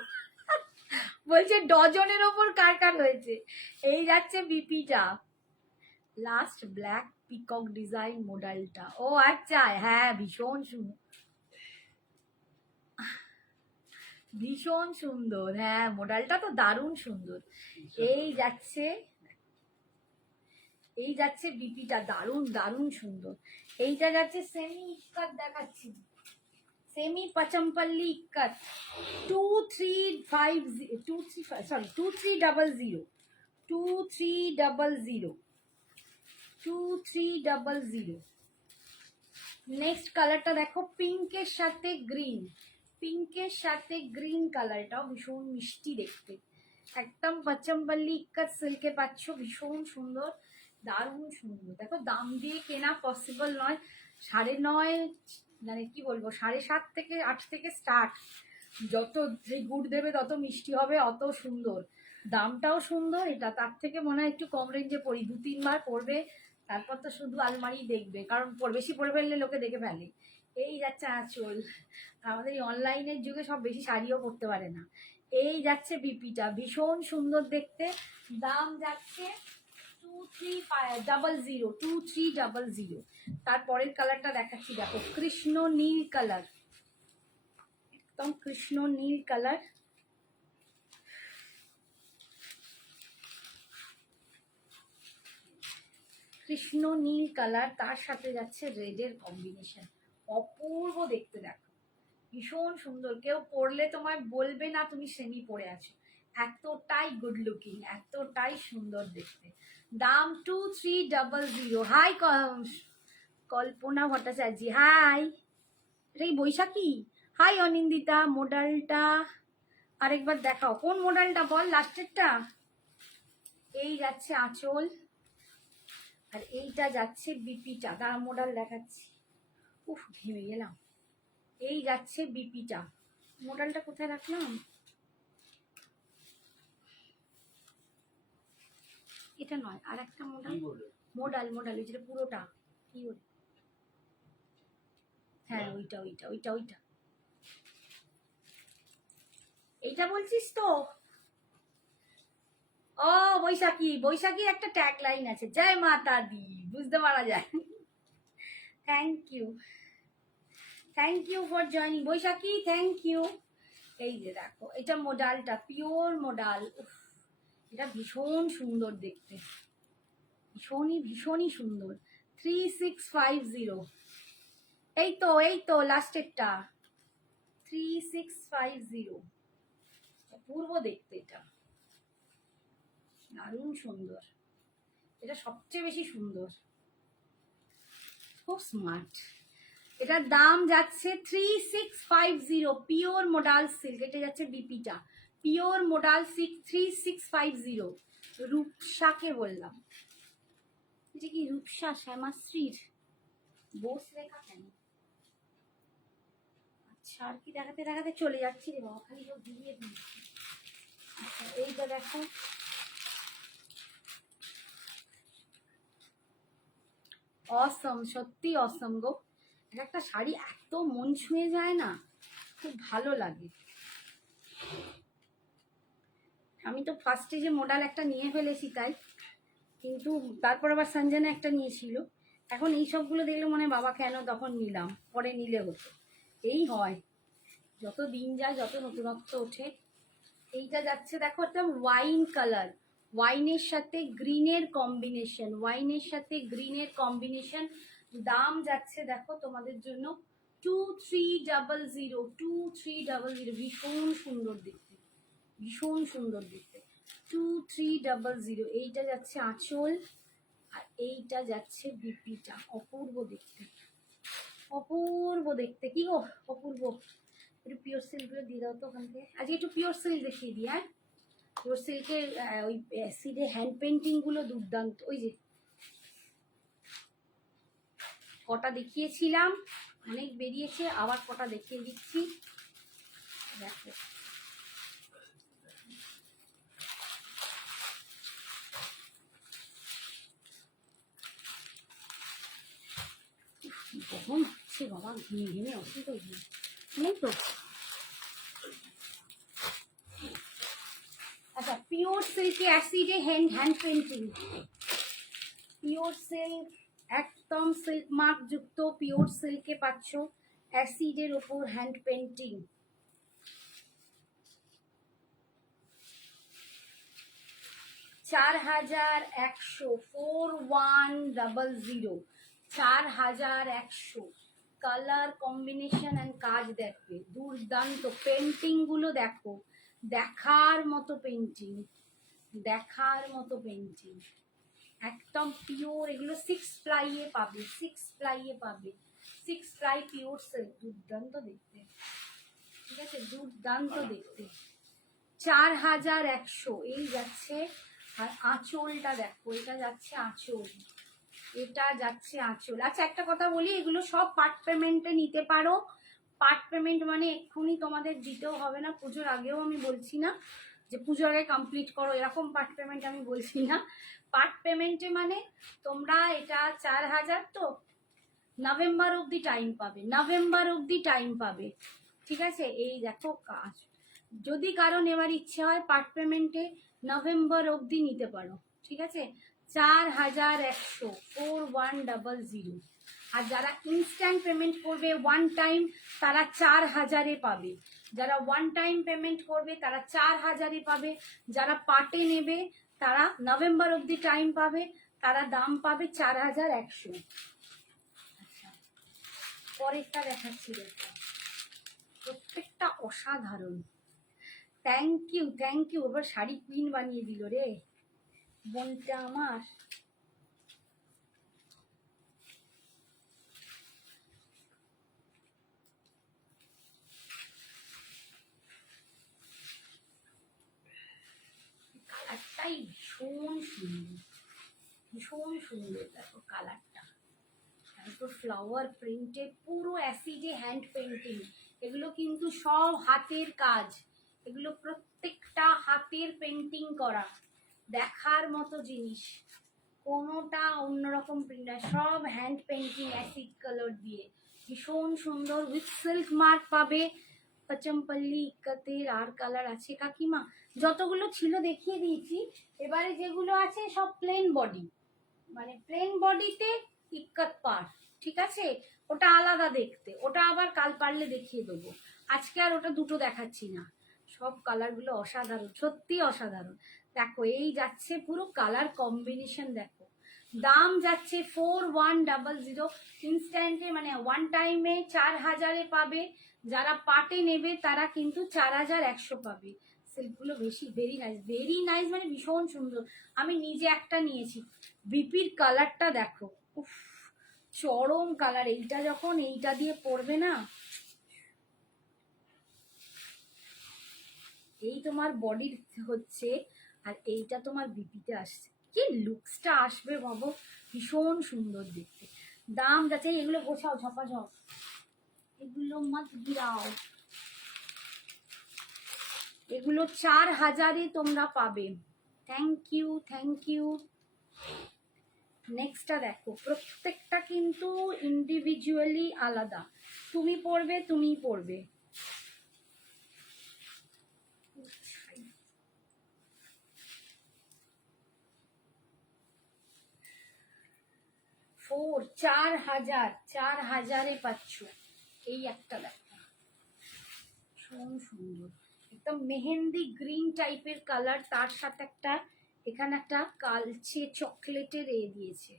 বলছে, ডজনের ওপর কার কার হয়েছে। এই যাচ্ছে বিপিটা, লাস্ট ব্ল্যাক পিকক ডিজাইন মডেলটা। ও আচ্ছা হ্যাঁ ভীষণ সুন্দর, ভীষণ সুন্দর, হ্যাঁ মডেলটা তো দারুণ সুন্দর। এই যাচ্ছে, এই যাচ্ছে বিপিটা, দারুণ দারুণ সুন্দর। এইটা যাচ্ছে সেমি ইক্কাত দেখাচ্ছি, সেমি পচমপল্লি ইক্কাত 2350, 23, সরি 2300, 2300, 2300। নেক্সট কালারটা দেখো, পিঙ্কের সাথে গ্রিন, পিঙ্কের সাথে গ্রিন কালারটাও ভীষণ মিষ্টি দেখতে, একদম পচমপল্লি ইক্কাত সিল্কে পাচ্ছ, ভীষণ সুন্দর, দারুণ সুন্দর। দেখো দাম দিয়ে কেনা পসিবল নয়, 9.5, মানে কি বলবো 7.5 থেকে 8 থেকে স্টার্ট, যত যে গুড় দেবে তত মিষ্টি হবে, অত সুন্দর, দামটাও সুন্দর। এটা তার থেকে মনে হয় একটু কম রেঞ্জে পড়ি, 2-3 বার পরবে, তারপর তো শুধু আলমারি দেখবে, কারণ বেশি পরে ফেললে লোকে দেখে ফেলে। এই যাচ্ছে আঁচল। আমাদের এই অনলাইনের যুগে সব বেশি শাড়িও পরতে পারে না। এই যাচ্ছে বিপিটা, ভীষণ সুন্দর দেখতে। দাম যাচ্ছে 2300। তারপরের কালারটা দেখাচ্ছি, দেখো কৃষ্ণ নীল কালার, একদম কৃষ্ণ নীল কালার। কৃষ্ণ নীল কালার, তার সাথে যাচ্ছে রেডের কম্বিনেশন, অপূর্ব দেখতে। দেখো ভীষণ সুন্দর, কেউ পরলে তোমায় বলবে না তুমি সেমি পরে আছো, এতটাই গুড লুকিং, এতটাই সুন্দর দেখতে। দাম 2300। হাই কল্পনা ভট্টাচার্য, হাই। এটা কি বৈশাখী? হাই অনিন্দিতা। মডেলটা আরেকবার দেখাও, কোন মডেলটা বল, লাস্টেরটা। এই যাচ্ছে আঁচল, আর এইটা যাচ্ছে বিপিটা। দাঁড়া মডেল দেখাচ্ছি, উফ ঘেমে গেলাম। এই যাচ্ছে বিপিটা, মডেলটা কোথায় রাখলাম, এটা নয়, আর একটা মডেল। মডেল ওই যেটা পুরোটা কি বলে, হ্যাঁ ওইটা ওইটা ওইটা ওইটা, এইটা বলছিস তো? ও বৈশাখী, বৈশাখীর একটা ট্যাগ লাইন আছে, জয় মাতা দি, বুঝতে পারা যায়। Thank you for joining Boishakhi, thank you. এই যে দেখো, এটা মডালটা পিওর মডাল, এটা ভীষণ সুন্দর দেখতে, ভীষণই সুন্দর। 3650। এই তো লাস্টেরটা 3650, অপূর্ব দেখতে, এটা দারুণ সুন্দর, এটা সবচেয়ে বেশি সুন্দর, খুব স্মার্ট। এটার দাম যাচ্ছে 3650, পিওর মোডাল সিল্ক। এটা যাচ্ছে বিপিটা, পিওর মোডাল সিল্ক 3650। রূপসাকে বললাম, এটা কি রূপসা শ্যামাশ্রীর বোস লেখা কেন? আচ্ছা, আর কি দেখাতে দেখাতে চলে যাচ্ছি রে বাবা, খালি সব দিয়ে দিচ্ছি। আচ্ছা এইটা দেখো, অসম, সত্যি অসম গো। একটা শাড়ি এত মন ছুঁয়ে যায় না, খুব ভালো লাগে। আমি তো ফার্স্টে যে মডেল একটা নিয়ে ফেলেছি তাই, কিন্তু তারপর আবার সঞ্জনা একটা নিয়েছিল। এখন এই সবগুলো দেখলে মনে হয় বাবা কেন তখন নিলাম, পরে নিলে হতো। এই হয়, যত দিন যায় যত নতুনত্ব ওঠে। এইটা যাচ্ছে দেখো, একটা ওয়াইন কালার, ওয়াইনের সাথে গ্রিনের কম্বিনেশন। দাম যাচ্ছে দেখো তোমাদের জন্য 2300। ভীষণ সুন্দর দেখতে, 2300। এইটা যাচ্ছে আঁচল, আর এইটা যাচ্ছে বিপিটা, অপূর্ব দেখতে কি গো, অপূর্ব। একটু পিওর সিল্কগুলো দিয়ে দাও তো ওখান থেকে, আজকে একটু পিওর সিল্ক দেখিয়ে দিই। হ্যাঁ, পিওর সিল্কের ওই অ্যাসিডে হ্যান্ড পেন্টিংগুলো দুর্দান্ত। ওই যে কটা দেখিয়েছিলাম, অনেক বেরিয়েছে, আবার কটা দেখিয়ে দিচ্ছি, দেখো। কখন হচ্ছে বাবা, ঘিমে ঘিমে অসুবিধ নেই তো। আচ্ছা, পিওর সিল্কে অ্যাসিডে হ্যান্ড পেন্টিং, পিওর সিল্ক, একদম সিল্ক মার্ক যুক্ত পিওর সিল্কে পাচ্ছ অ্যাসিডের ওপর hand painting. 4100, 4100, 4100। Colour combination and কাজ দেখবে দুর্দান্ত, পেন্টিং গুলো দেখো, দেখার মতো পেন্টিং, একদম পিওর। এগুলো 6 প্লাইয়ে পাবে, 6 প্লাই পিওর সিল্ক, দুর্দান্ত দেখতে, ঠিক আছে, দুর্দান্ত দেখতে। 4100 এই যাচ্ছে। আর আঁচলটা দেখো, এটা যাচ্ছে আঁচল, আচ্ছা একটা কথা বলি, এগুলো সব পার্ট পেমেন্টে নিতে পারো। পার্ট পেমেন্ট মানে এক্ষুনি তোমাদের দিতেও হবে না, পুজোর আগেও আমি বলছি না যে পুজোর আগে কমপ্লিট করো, এরকম পার্ট পেমেন্ট আমি বলছি না। পার্ট পেমেন্টে মানে তোমরা এটা 4000 তো নভেম্বর অবধি টাইম পাবে, নভেম্বর অবধি টাইম পাবে। ঠিক আছে, এই দেখো কাজ। যদি কারো নেওয়ার ইচ্ছে হয় পার্ট পেমেন্টে নভেম্বর অবধি নিতে পারো। ঠিক আছে, 4100, 4100। আর যারা ইনস্ট্যান্ট পেমেন্ট করবে ওয়ান টাইম তারা 4000-এ পাবে। যারা ওয়ান টাইম পেমেন্ট করবে তারা 4000-এ পাবে। যারা পার্টে নেবে তারা নভেম্বর অবধি টাইম পাবে, তারা দাম পাবে 4100। আচ্ছা, পরেরটা দেখাচ্ছি, দেখো প্রত্যেকটা অসাধারণ। Thank you, thank you. এবার শাড়ি কুইন বানিয়ে দিল রে বোনটা আমার। কালারটাই ভীষণ সুন্দর, ভীষণ সুন্দর। দেখো কালারটা, তারপর ফ্লাওয়ার প্রিন্টে পুরো অ্যাসিডে হ্যান্ড পেন্টিং। এগুলো কিন্তু সব হাতের কাজ, এগুলো প্রত্যেকটা হাতের পেন্টিং করা, দেখার মতো জিনিস। কোনোটা অন্যরকম প্রিন্ট না, সব হ্যান্ড পেন্টিং অ্যাসিড কালার দিয়ে, ভীষণ সুন্দর। উইথ সিল্ক মার্ক পাবে। পচমপল্লি ইক্কাতের আর কালার আছে কাকিমা, যতগুলো ছিল দেখিয়ে দিয়েছি। এবারে যেগুলো আছে সব প্লেন বডি, মানে প্লেন বডিতে ইক্কাত পার। ঠিক আছে, ওটা আলাদা দেখতে, ওটা আবার কাল পারলে দেখিয়ে দেবো। আজকে আর ওটা দুটো দেখাচ্ছি না। সব কালারগুলো অসাধারণ, সত্যি অসাধারণ। দেখো এই যাচ্ছে পুরো কালার কম্বিনেশন। দেখো দাম যাচ্ছে 4100 ইনস্ট্যান্টে, মানে ওয়ান টাইমে 4000-এ পাবে। যারা পাটে নেবে তারা কিন্তু 4100 পাবে। সিল্কগুলো বেশি ভেরি নাইস, ভেরি নাইস, মানে ভীষণ সুন্দর। আমি নিজে একটা নিয়েছি। বিপির কালারটা দেখো, উফ চরম কালার। এইটা যখন এইটা দিয়ে পরবে না, এই তোমার বডির হচ্ছে, আর এইটা তোমার বিপিতে আসছে, কি লুকসটা আসবে ভাবো, ভীষণ সুন্দর দেখতে। দাম যাচ্ছে, এগুলো গোছাও ঝপাঝপ, এগুলো মত গিরাও। এগুলো 4000-এ তোমরা পাবে। Thank you, thank you. নেক্সটটা দেখো, প্রত্যেকটা কিন্তু ইন্ডিভিজুয়ালি আলাদা। তুমি পরবে, তুমিই পরবে। 4000-এ পাচ্ছ। এই একটা দেখো, ভীষণ সুন্দর, একদম মেহেন্দি গ্রিন টাইপের কালার, তার সাথে একটা এখানে একটা কালচে চকলেটের দিয়েছে,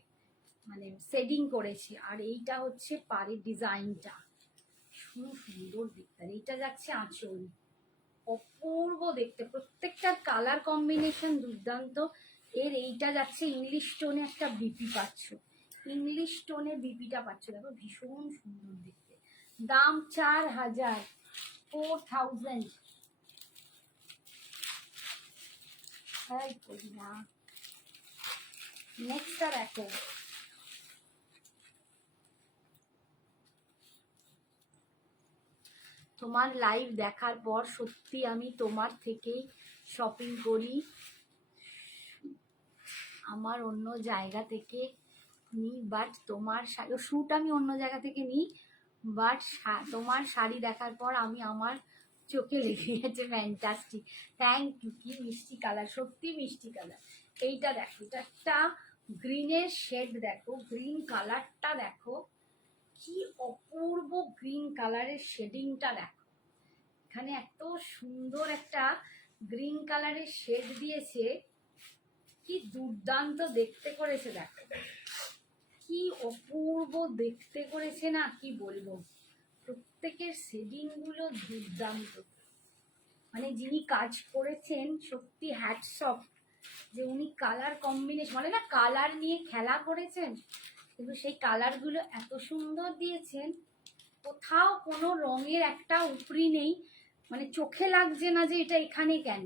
মানে শেডিং করেছে। আর এইটা হচ্ছে পাড়ের ডিজাইনটা, ভীষণ সুন্দর দেখতে। আর এইটা যাচ্ছে আঁচল, অপূর্ব দেখতে। প্রত্যেকটার কালার কম্বিনেশন দুর্দান্ত। এর এইটা যাচ্ছে ইংলিশ টোনে, একটা বিপি পাচ্ছ, ইংলিশ টোনে বিপিটা পাচ্ছ। দেখো ভীষণ সুন্দর দেখতে। দাম 4000, 4000। তাই করি না। নেক্সটটা দেখো, তোমার লাইভ দেখার পর সত্যি আমি তোমার থেকেই শপিং করি। আমার অন্য জায়গা থেকে নিই, বাট তোমার শ্যুট আমি অন্য জায়গা থেকে নিই, বাট তোমার শাড়ি দেখার পর আমি আমার চোখে লেগে গেছে। Fantastic, thank you. কি মিষ্টি কালার, সত্যি মিষ্টি কালার। এইটা দেখো, এটা একটা গ্রিনের শেড, দেখো গ্রিন কালারটা দেখো, কি অপূর্ব গ্রিন কালারের শেডিংটা দেখো। এখানে এত সুন্দর একটা গ্রিন কালারের শেড দিয়েছে, কি দুর্দান্ত দেখতে করেছে। দেখো কি অপূর্ব দেখতে করেছে না, কি বলবো। প্রত্যেকের শেডিং গুলো দুর্দান্ত, মানে যিনি কাজ করেছেন সত্যি হ্যাটস অফ, যে উনি কালার কম্বিনেশন, মানে না কালার নিয়ে খেলা করেছেন, কিন্তু সেই কালারগুলো এত সুন্দর দিয়েছেন। কোথাও কোনো রঙের একটা উপরি নেই, মানে চোখে লাগছে না যে এটা এখানে কেন,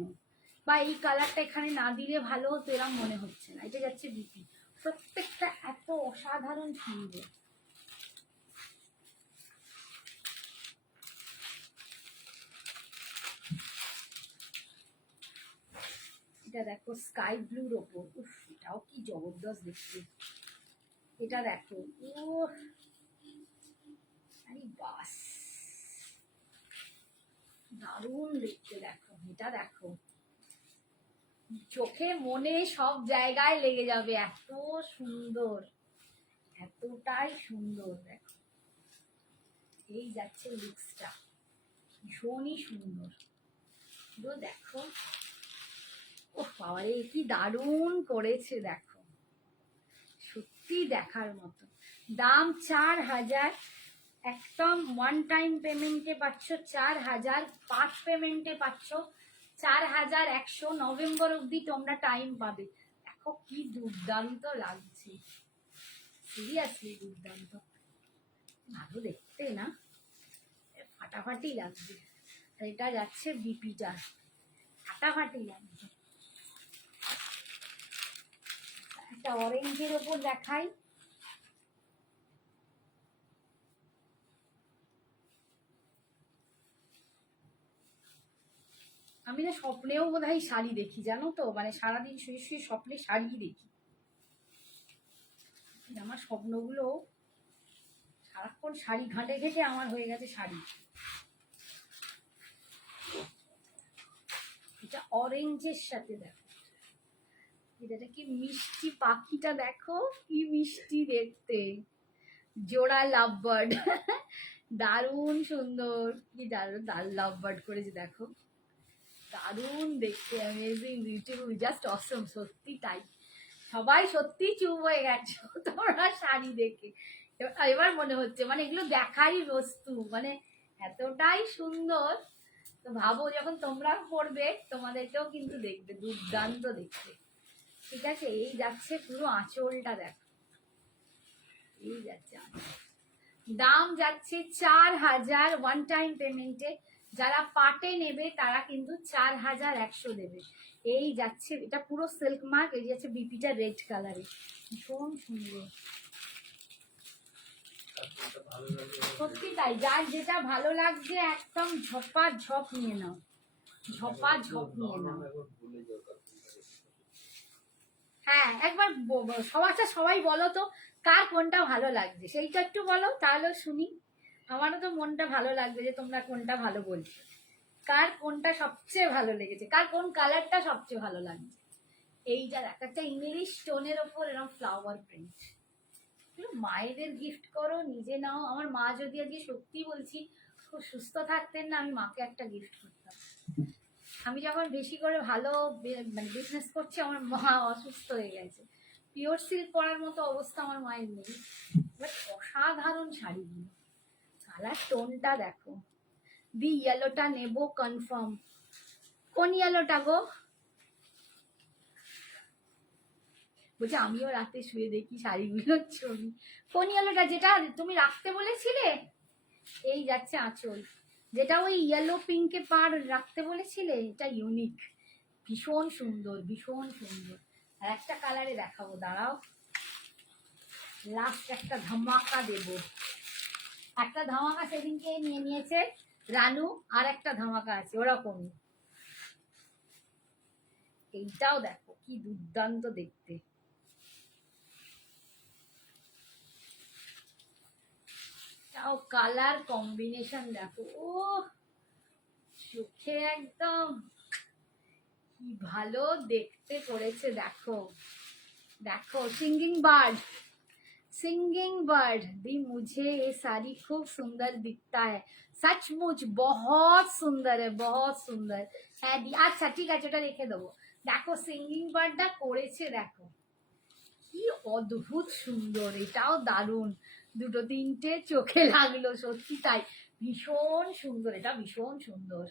বা এই কালারটা এখানে না দিলে ভালো হতো, এরকম মনে হচ্ছে না। এটা যাচ্ছে বিপি, প্রত্যেকটা এত অসাধারণ সুন্দর। এটা দেখো স্কাই ব্লুর ওপর, উফ এটাও কি জবরদস্ত দেখতে। এটা দেখো, ও আরে বাস, দারুণ দেখতে। দেখো এটা, দেখো চোখে মনে সব জায়গায় লেগে যাবে, এত সুন্দর, এতটাই সুন্দর। দেখো এই যাচ্ছে লুকসটা, ভীষণই সুন্দর। পুরো দেখো, ও বাবারে কি দারুণ করেছে, দেখো সত্যি দেখার মতো। দাম 4000, একদম ওয়ান টাইম পেমেন্টে পাচ্ছ 4000, 5 পেমেন্টে পাচ্ছ 4100। নভেম্বর অবধি তোমরা টাইম পাবে। দেখো কি দুর্দান্ত লাগছে, সিরিয়াসলি দুর্দান্ত, ভালো দেখতে না, ফাটাফাটি লাগছে। আর এটা যাচ্ছে বিপিটা, ফাটাফাটি লাগছে। একটা অরেঞ্জের ওপর দেখাই, আমি না স্বপ্নেও বোধহয় শাড়ি দেখি, জানো তো, মানে সারাদিন শুয়ে শুয়ে স্বপ্নে শাড়ি দেখি। আমার স্বপ্নগুলো সারাক্ষণ শাড়ি ঘাঁটে ঘেঁটে আমার হয়ে গেছে শাড়ি। এটা অরেঞ্জের সাথে দেখো, এটা কি মিষ্টি, পাখিটা দেখো কি মিষ্টি দেখতে, জোড়া লাভ বার্ড, দারুণ সুন্দর, কি দারুণ লাভ বার্ড করেছে দেখো, দারুণ দেখতে, অ্যামেজিং, বিউটিফুল, জাস্ট অসম। সত্যি তাই, সবাই সত্যি চুপ হয়ে গেছো তোমরা শাড়ি দেখে। এবার মনে হচ্ছে মানে এগুলো দেখারই বস্তু, মানে এতটাই সুন্দর। তো ভাবো যখন তোমরা পড়বে তোমাদেরকেও কিন্তু দেখবে, দুর্দান্ত দেখতে। ঠিক আছে, এই যাচ্ছে পুরো আঁচলটা দেখো, এই যাচ্ছে আঁচল। দাম যাচ্ছে 4000 ওয়ান টাইম পেমেন্টে। যারা পাটে নেবে তারা কিন্তু 4100 দেবে। এই যাচ্ছে, এটা পুরো সিল্ক মার্ক, এই যাচ্ছে বিপিটা রেড কালারে, ভীষণ সুন্দর। সত্যি তাই, যার যেটা ভালো লাগছে একদম ঝপা ঝপ নিয়ে নাও, ঝপা ঝপ নিয়ে নাও। হ্যাঁ একবার সবাই বলো তো কার কোনটা ভালো লাগছে, সেইটা একটু বলো তাহলে শুনি। আমারও তো মনটা ভালো লাগবে যে তোমরা কোনটা ভালো বলছো, কার কোনটা সবচেয়ে ভালো লেগেছে, কার কোন কালারটা সবচেয়ে ভালো লাগছে। এইটা একটা ইংলিশ স্টোনের ওপর এরকম ফ্লাওয়ার প্রিন্ট, মায়েদের গিফট করো, নিজে নাও। আমার মা যদি আজকে সত্যি বলছি খুব সুস্থ থাকতেন না, আমি মাকে একটা গিফট করতাম। আমি যখন বেশি করে ভালো মানে বিজনেস করছি, আমার মা অসুস্থ হয়ে গেছে, পিওর সিল্ক পরার মতো অবস্থা আমার মায়ের নেই। বাট অসাধারণ শাড়িগুলো, কালার টোনটা দেখো। দি ইয়েলোটা নেবো কনফার্ম। কোন ইয়েলোটা গো? বলছে আমিও রাতে শুয়ে দেখি শাড়িগুলোর ছবি। কোন ইয়েলোটা, যেটা তুমি রাখতে বলেছিলে? এই যাচ্ছে আঁচল, যেটা ওই ইয়েলো পিঙ্কে পার রাখতে বলেছিলে, এটা ইউনিক, ভীষণ সুন্দর, ভীষণ সুন্দর। আর একটা কালারে দেখাবো, দাঁড়াও, লাস্ট একটা ধামাকা দেব। একটা ধামাকা সেদিনকে নিয়ে নিয়েছে রানু, আর একটা ধামাকা আছে ওরকমই। এইটাও দেখো কি দুর্দান্ত দেখতে, তাও কালার কম্বিনেশন দেখো, ও চোখে একদম কি ভালো দেখতে করেছে। দেখো দেখো, सिंगिंग बर्ड, सिंगिंग बर्ड भी मुझे ये साड़ी खूब सुंदर दिखता है, सचमुच बहुत सुंदर है, बहुत सुंदर। হ্যাঁ দি, আচ্ছা ঠিক আছে, ওটা রেখে দেবো। দেখো সিঙ্গিং বার্ডটা করেছে, দেখো কি অদ্ভুত সুন্দর, এটাও দারুণ, দুটো তিনটে চোখে লাগলো, সত্যি তাই, ভীষণ সুন্দর, এটা ভীষণ সুন্দর,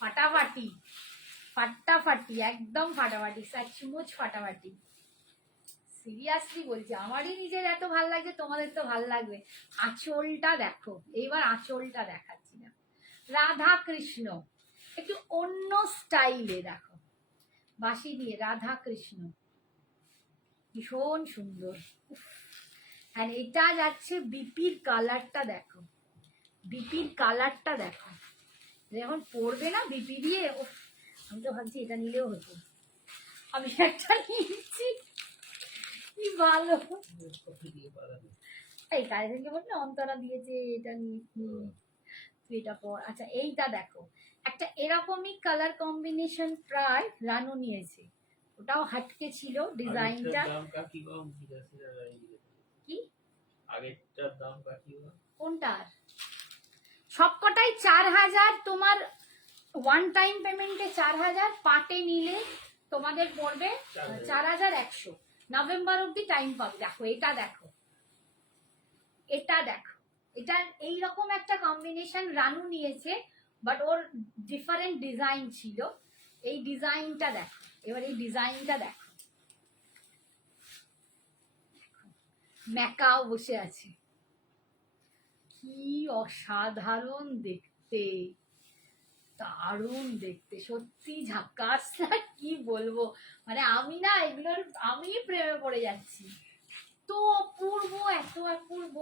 ফাটাফাটি, ফাটাফাটি, একদম ফাটাফাটি, সচমুচ ফাটাফাটি। সিরিয়াসলি বলছি, আমারই নিজের এত ভালো লাগছে, তোমাদের তো ভালো লাগবে। আঁচলটা দেখো, এইবার আঁচলটা দেখাচ্ছি না, রাধা কৃষ্ণ, একটু অন্য স্টাইলে দেখো, বাঁশি দিয়ে রাধা কৃষ্ণ, ভীষণ সুন্দর। আর এটা যাচ্ছে বিপির কালারটা দেখো, বিপির কালারটা দেখো, যখন পরবে না বিপি দিয়ে, আমি তো ভাবছি এটা নিলেও হতো, আমি একটা নিয়েছি, কি ভালো, এই কারিজনকে বললে অন্তরা দিয়েছে এটা নিয়ে তুই এটা পর। আচ্ছা এইটা দেখো, একটা এরকমই কালার কম্বিনেশন প্রায় রানু নিয়েছে, ওটাও হাটকে ছিল ডিজাইনটা। আগেরটার দাম কাকি কম ছিল সেটা কি আগেরটার দাম কাকি কম কোনটার? সবকটাই 4,000 তোমার, ওয়ান টাইম পেমেন্টে 4,000, পার্টে নিলে তোমাদের পড়বে 4,100। নভেম্বর অব্দি টাইম পাবে। দেখো এটা দেখো, এটা দেখো, এটা এইরকম একটা কম্বিনেশন রানু নিয়েছে, বাট ওর ডিফারেন্ট ডিজাইন ছিল। এই ডিজাইনটা দেখো, এবার এই ডিজাইনটা দেখো, ম্যাকাও বসে আছে, কি অসাধারণ দেখতে, দারুণ দেখতে, সত্যি ঝাকাস না, কি বলবো, মানে আমি না এগুলোর আমি প্রেমে পড়ে যাচ্ছি, এত অপূর্ব, এত অপূর্ব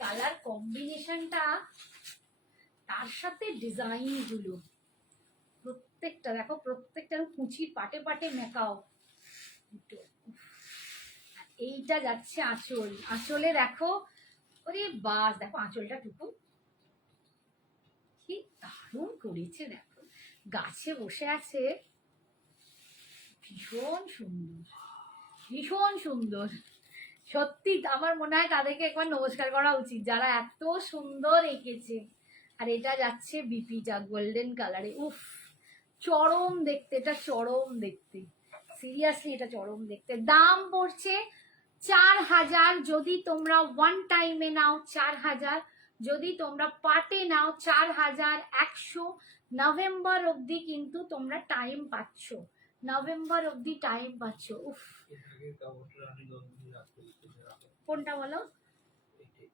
কালার কম্বিনেশনটা, তার সাথে ডিজাইন গুলো প্রত্যেকটা দেখো, প্রত্যেকটার কুচির পাটে পাটে মেকাও দুটো। আর এইটা যাচ্ছে আঁচল, আঁচলে দেখো, ওরে বাস, দেখো আঁচলটা টুকু কি দারুণ করেছে, দেখো গাছে বসে আছে, ভীষণ সুন্দর, ভীষণ সুন্দর। সত্যি আমার মনে হয় তাদেরকে একবার নমস্কার করা উচিত, যারা এত সুন্দর এঁকেছে। আর এটা যাচ্ছে বিপিটা গোল্ডেন কালারে, উফ চরম দেখতে, এটা চরম দেখতে, সিরিয়াসলি এটা চরম দেখতে। দাম পড়ছে 4,000, যদি তোমরা ওয়ান টাইমে নাও 4,000, যদি তোমরা পার্টে নাও 4,100। নভেম্বর অবধি কিন্তু তোমরা টাইম পাচ্ছ, নভেম্বর অবধি টাইম পাচ্ছ। উফ, আগের কাপড়টা আমি গন্ধি রাখতে দিতে রাখো কোনটা বলো? এইটা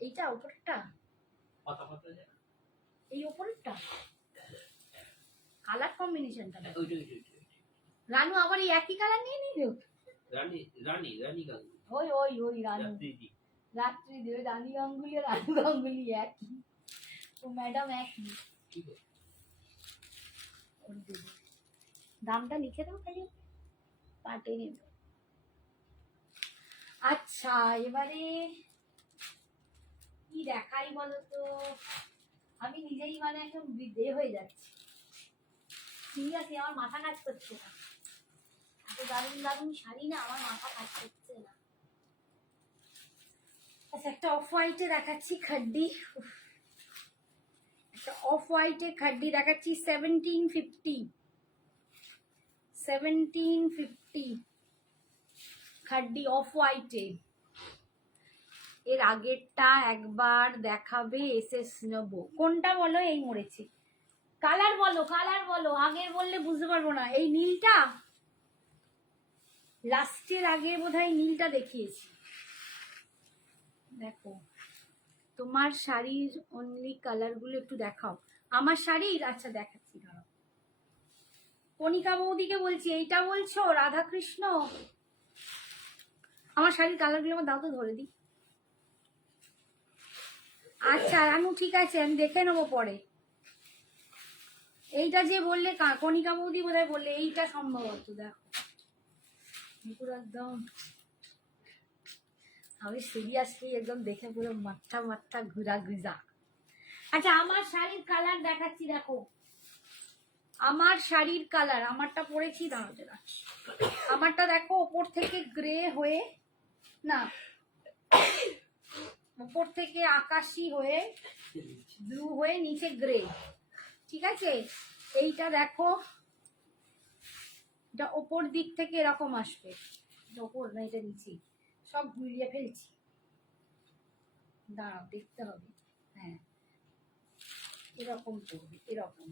এইটা উপরটা, পাতা পাতা যায় এই উপরটা কালার কম্বিনেশনটা দেখো। ওইটা রানু আবার এই একই কালার নিয়ে নিল, রানী রানী রানী গাঙ্গুলি ওই ওই ওই রানু, দিদি রাত্রি দিয়ে রানী গাঙ্গুলি আর রানু গাঙ্গুলি একই, ও ম্যাডাম একই। ঠিক আছে ওর দেবো, দামটা লিখে দাও খালি, পাটে নেব। আচ্ছা এবারে কি দেখাই বলো তো, আমি নিজেই মানে একদম বিদে হয়ে যাচ্ছি, সিরিয়াসলি আমার মাথা কাজ করছে না, এত দারুণ দারুণ শাড়ি না, আমার মাথা কাজ করছে না। আচ্ছা একটা অফ হোয়াইটে দেখাচ্ছি খাড্ডি, একটা অফ হোয়াইটে খাড্ডি দেখাচ্ছি 1750, 1750 খাড্ডি অফ হোয়াইটে। এর আগেরটা একবার দেখাবে, এসএস নেবো, কোনটা বলো? এই মরেছে, কালার বলো, কালার বলো, আগের বললে বুঝতে পারবো না। এই নীলটা, লাস্টের আগে বোধহয় নীলটা দেখিয়েছি, দেখো তোমার শাড়ির অনলি কালার গুলো একটু দেখাও, আমার শাড়ির। আচ্ছা দেখাচ্ছি, দাঁড়াও, কণিকা বৌদিকে বলছি, এইটা বলছো রাধাকৃষ্ণ? আমার শাড়ির কালার গুলো আমার দাও তো, ধরে দিই। আচ্ছা রানু ঠিক আছে, আমি দেখে নেবো পরে। এইটা যে বললে কণিকা বৌদি বোধহয় বললে, এইটা সম্ভবত, দেখো পুরো একদম, আমি সিরিয়াসলি একদম দেখে পুরো মাথা মাথা ঘুরা ঘুরা। আচ্ছা আমার শাড়ির কালার দেখাচ্ছি, দেখো আমার শাড়ির কালার, আমারটা পরেছি, দাঁড়াতে রাখছি, আমারটা দেখো ওপর থেকে গ্রে হয়ে, না উপর থেকে আকাশি হয়ে, ব্লু হয়ে, নিচে গ্রে, ঠিক আছে। এইটা দেখো, এটা ওপর দিক থেকে এরকম আসবে, ওপর না এটা নিচে, সব ঘুরিয়ে ফেলছি, দাঁড়াও দেখতে হবে, হ্যাঁ এরকম করবে, এরকম,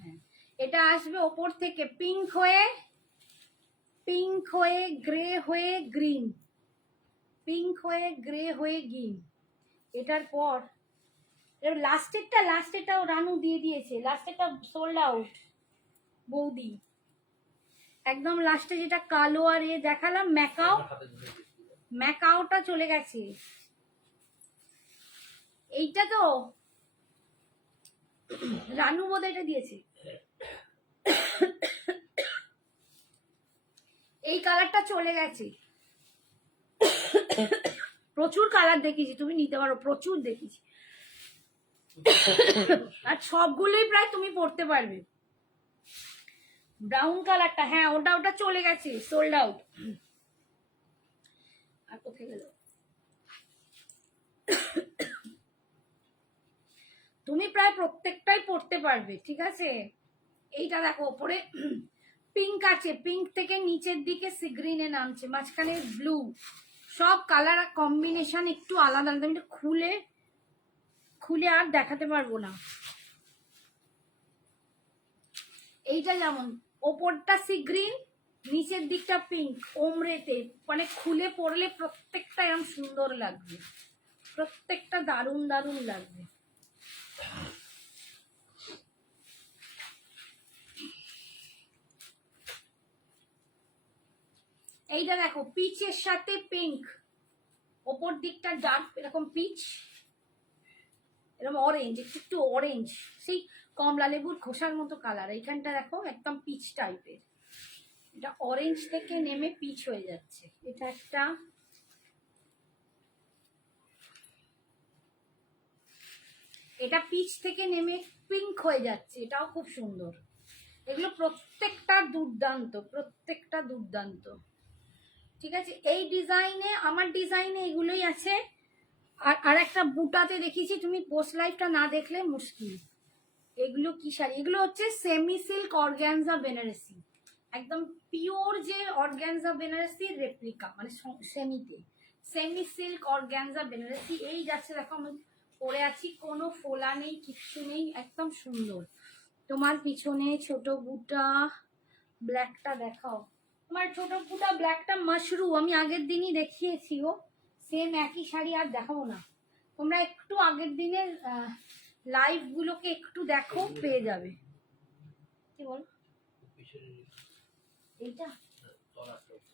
হ্যাঁ এটা আসবে ওপর থেকে পিঙ্ক হয়ে, পিঙ্ক হয়ে গ্রে হয়ে গ্রিন, পিঙ্ক হয়ে গ্রে হয়ে গ্রিন। এটার পর লাস্টেরটাও রানু দিয়ে দিয়েছে, লাস্টেরটা সোল্ড আউট বৌদি, একদম লাস্টে যেটা কালো আর এ দেখালাম ম্যাকাও, ম্যাকাওটা চলে গেছে। এইটা তো রানু বোধ এটা দিয়েছে, এই কালারটা চলে গেছে, প্রচুর কালার দেখিয়েছি, তুমি নিতে পারো, প্রচুর দেখিয়েছি। আর সবগুলোই প্রায় তুমি পরতে পারবে। ব্রাউন কালারটা, হ্যাঁ ওটা চলে গেছে, সোল্ড আউট। আর কোথায় গেল? তুমি প্রায় প্রত্যেকটাই পরতে পারবে, ঠিক আছে। এইটা দেখো ওপরে পিঙ্ক আছে, পিঙ্ক থেকে নিচের দিকে সি গ্রিনে নামছে, মাঝখানে ব্লু, সব কালার কম্বিনেশন একটু আলাদা আলাদা। আমি খুলে খুলে আর দেখাতে পারবো না। এইটা যেমন ওপরটা সি গ্রিন, নিচের দিকটা পিঙ্ক, ওমরেতে, মানে খুলে পরলে প্রত্যেকটা এরকম সুন্দর লাগবে, প্রত্যেকটা দারুণ দারুণ লাগবে। এইটা দেখো পিচের সাথে পিঙ্ক, ওপর দিকটা ডার্ক এরকম পিচ, এরকম অরেঞ্জ, একটু অরেঞ্জ, সেই কমলা লেবুর খোসার মতো কালার। এইখানটা দেখো একদম পিচ টাইপের, এটা অরেঞ্জ থেকে নেমে পিচ হয়ে যাচ্ছে। এটা একটা, এটা পিচ থেকে নেমে পিঙ্ক হয়ে যাচ্ছে, এটাও খুব সুন্দর। এগুলো প্রত্যেকটা দুর্দান্ত, প্রত্যেকটা দুর্দান্ত, ঠিক আছে। এই ডিজাইনে, আমার ডিজাইনে এগুলোই আছে। আর একটা বুটাতে দেখিয়েছি, তুমি পোস্ট লাইফটা না দেখলে মুশকিল। এগুলো কি শাড়ি? এগুলো হচ্ছে সেমি সিল্ক অর্গানজা বেনারসি, একদম পিওর যে অর্গানজা বেনারসির রেপ্লিকা, মানে সেমিতে, সেমি সিল্ক অর্গানজা বেনারসি। এই যাচ্ছে দেখো, আমি পরে আছি, কোনো ফোলা নেই, কিচ্ছু নেই, একদম সুন্দর। তোমার পিছনে ছোট বুটা ব্ল্যাকটা দেখাও, তোমার ছোট বুটা ব্ল্যাকটা মাশরু, আমি আগের দিনই দেখিয়েছি, ও সেম একই শাড়ি, আর দেখাবো না। তোমরা একটু আগের দিনের লাইভ গুলোকে একটু দেখো, পেয়ে যাবে। কি বল? এইটা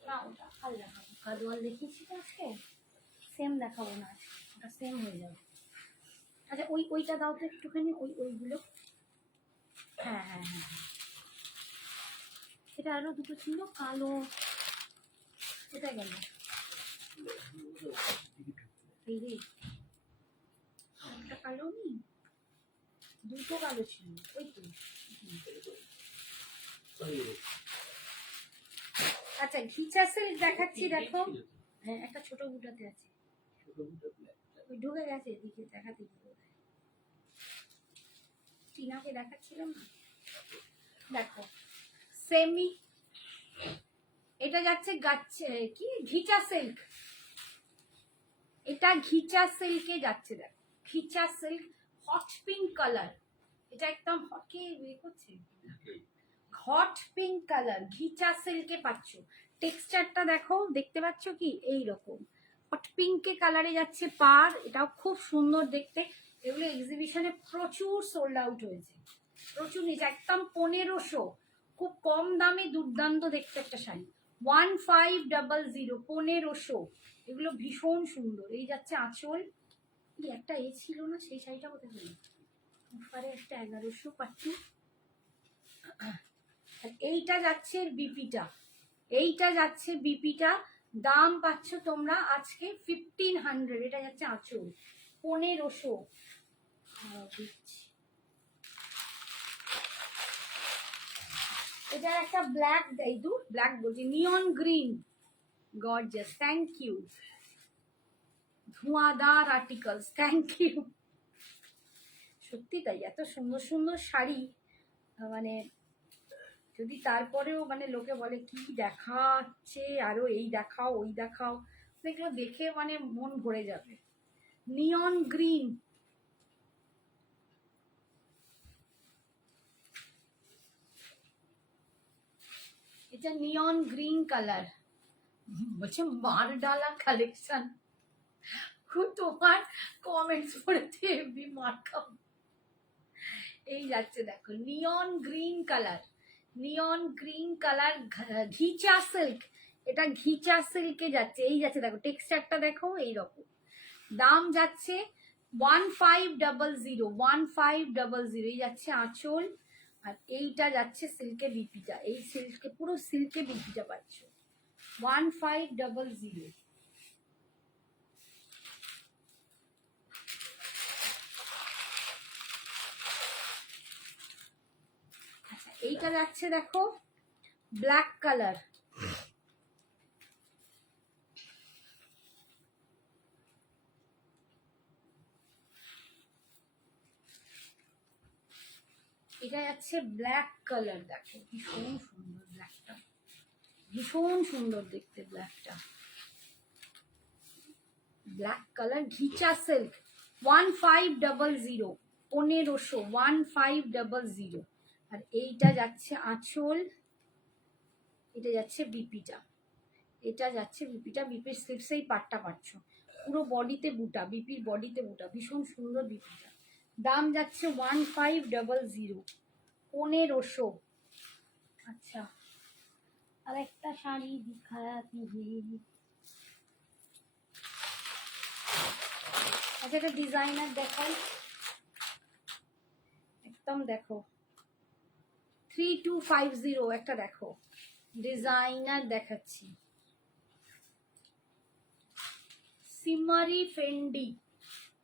না, ওটা কাল দেখাবো, কাজওয়াল দেখিয়েছি তো আজকে, সেম দেখাবো না আজকে, ওটা সেম হয়ে যাবে। আচ্ছা ওইটা দাও তো একটুখানি, ওইগুলো, হ্যাঁ হ্যাঁ হ্যাঁ, এটা আরো দুটো ছিল কালো, কোথায় গেল? এই রে, একটা কালো নেই, দুটো কালো ছিল, ওই তো। আচ্ছা ঘিচা সিল্ক দেখাচ্ছি, দেখো, হ্যাঁ একটা ছোট বুটাতে আছে, ওই ঢুকে গেছে এদিকে, দেখাতে গিয়ে টিনাকে দেখাচ্ছিলাম না, দেখো সেমি, এটা যাচ্ছে গাচ্ছে কি ঘিচা সিল্ক, এটা ঘিচা সিল্কে যাচ্ছে, দেখো ঘিচা সিল্ক, হট পিঙ্ক কালার, এটা একদম হটকে ইয়ে করছে, হট পিঙ্ক কালার, ঘিচা সিল্কে পাচ্ছ। টেক্সচারটা দেখো, দেখতে পাচ্ছ কি এই রকম হট পিঙ্কে কালারে যাচ্ছে পার, এটাও খুব সুন্দর দেখতে। এগুলো এক্সিবিশনে প্রচুর সোল্ড আউট হয়েছে, প্রচুর নিচে, একদম 1500, খুব কম দামে দুর্দান্ত দেখতে একটা শাড়ি, 1500, 1500। এগুলো ভীষণ সুন্দর। এই যাচ্ছে আঁচল, একটা এ ছিল না, সেই শাড়িটা কোথায় গেল? একটা 1100 পাচ্ছি। এইটা যাচ্ছে বিপিটা, এইটা যাচ্ছে বিপিটা, দাম পাচ্ছ তোমরা আজকে 1500। এটা যাচ্ছে আঁচল, 1500। এটা একটা ব্ল্যাক, এই ব্ল্যাক বলছি, neon green, gorgeous, thank you. ধোঁয়াদার আর্টিকেলস, থ্যাংক ইউ। সত্যি তাই, এত সুন্দর সুন্দর শাড়ি, মানে যদি তারপরেও মানে লোকে বলে কি দেখাচ্ছে, আরো এই দেখাও ওই দেখাও, এগুলো দেখে মানে মন ভরে যাবে। নিয়ন গ্রিন, এটা নিয়ন গ্রিন কালার, বলছে মার ডালা কালেকশন, তোমার কমেন্টস পড়েছে এমনি মার খাও। এই যাচ্ছে দেখো neon green colour, neon green colour, ghicha silk, এটা ঘিচা সিল্কে যাচ্ছে। এই যাচ্ছে দেখো, টেক্সচারটা দেখো এইরকম, দাম যাচ্ছে 1500, 1500। এই যাচ্ছে আঁচল, আর এইটা যাচ্ছে সিল্কে বিপিটা, এই সিল্কে পুরো সিল্কে বিপিটা পাচ্ছ 1500। এইটা যাচ্ছে দেখো ব্ল্যাক কালার, এটা যাচ্ছে ব্ল্যাক কালার। দেখো ভীষণ সুন্দর ব্ল্যাকটা, ভীষণ সুন্দর দেখতে ব্ল্যাকটা। Black colour ghicha silk 1500, 1500। আর এইটা যাচ্ছে আঁচল, এটা যাচ্ছে বিপিটা, এটা যাচ্ছে বিপিটা। বিপির স্লিপস এই পাটটা পাচ্ছ, পুরো বডিতে বুটা, বিপির বডিতে বুটা, ভীষণ সুন্দর বিপিটা। দাম যাচ্ছে 1500, 1500। আচ্ছা আর একটা শাড়ি দিখাতি হে। আচ্ছা একটা ডিজাইনার দেখাই, একদম দেখো 3250 একটা দেখো ডিজাইনার দেখাচ্ছি, সিমারি ফেন্ডি,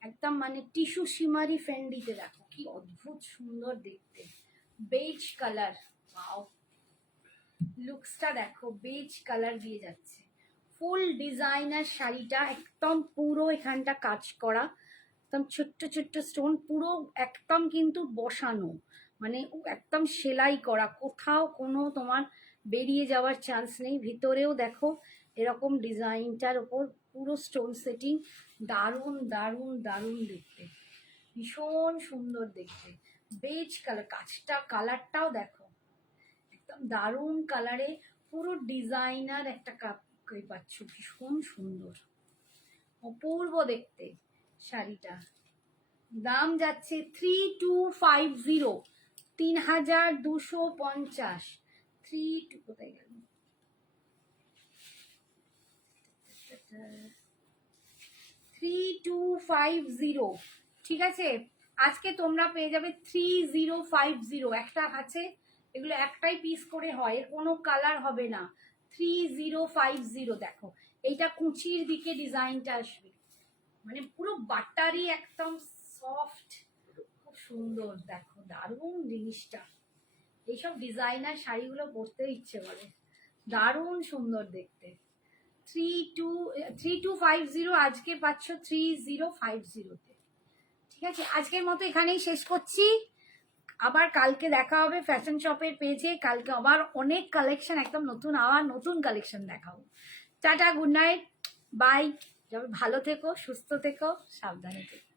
একদম মানে টিস্যু সিমারি ফেন্ডিতে দেখো কি অদ্ভুত সুন্দর দেখতে, বেজ কালার। ওয়াও, লুকসটা দেখো, বেজ কালার দিয়ে যাচ্ছে। ফুল ডিজাইনার শাড়িটা, একদম পুরো এখানটা কাজ করা, একদম ছোট্ট ছোট্ট স্টোন, পুরো একদম কিন্তু বসানো, মানে একদম সেলাই করা, কোথাও কোনো তোমার বেরিয়ে যাওয়ার চান্স নেই। ভিতরেও দেখো এরকম ডিজাইনটার ওপর পুরো স্টোন সেটিং, দারুণ দারুণ দারুণ দেখতে, ভীষণ সুন্দর দেখতে। বেজ কালার, কাজটা কালারটাও দেখো একদম দারুণ কালারে, পুরো ডিজাইনার একটা কাপ পাচ্ছ, ভীষণ সুন্দর অপূর্ব দেখতে শাড়িটা। দাম যাচ্ছে 3250, 3250। 32 কোথায় গেল, 3250, ঠিক আছে। আজকে তোমরা পেয়ে যাবে 3050, একটা আছে, এগুলো একটাই পিস করে হয়, এর কোনো কালার হবে না। 3050 দেখো, এইটা কুচির দিকে ডিজাইনটা আসবে, মানে পুরো বাটারি একদম সফট, খুব সুন্দর দেখো, দারুণ জিনিসটা। এইসব ডিজাইনার শাড়িগুলো পরতে ইচ্ছে করে, দারুণ সুন্দর দেখতে। 3250 আজকে পাচ্ছ 3050-তে, ঠিক আছে। আজকের মতো এখানেই শেষ করছি, আবার কালকে দেখা হবে ফ্যাশন শপের পেজে, কালকে আবার অনেক কালেকশন, একদম নতুন, আবার নতুন কালেকশন দেখাবো। Tata, good night, bye. ভালো থেকো, সুস্থ থেকো, সাবধানে থেকো।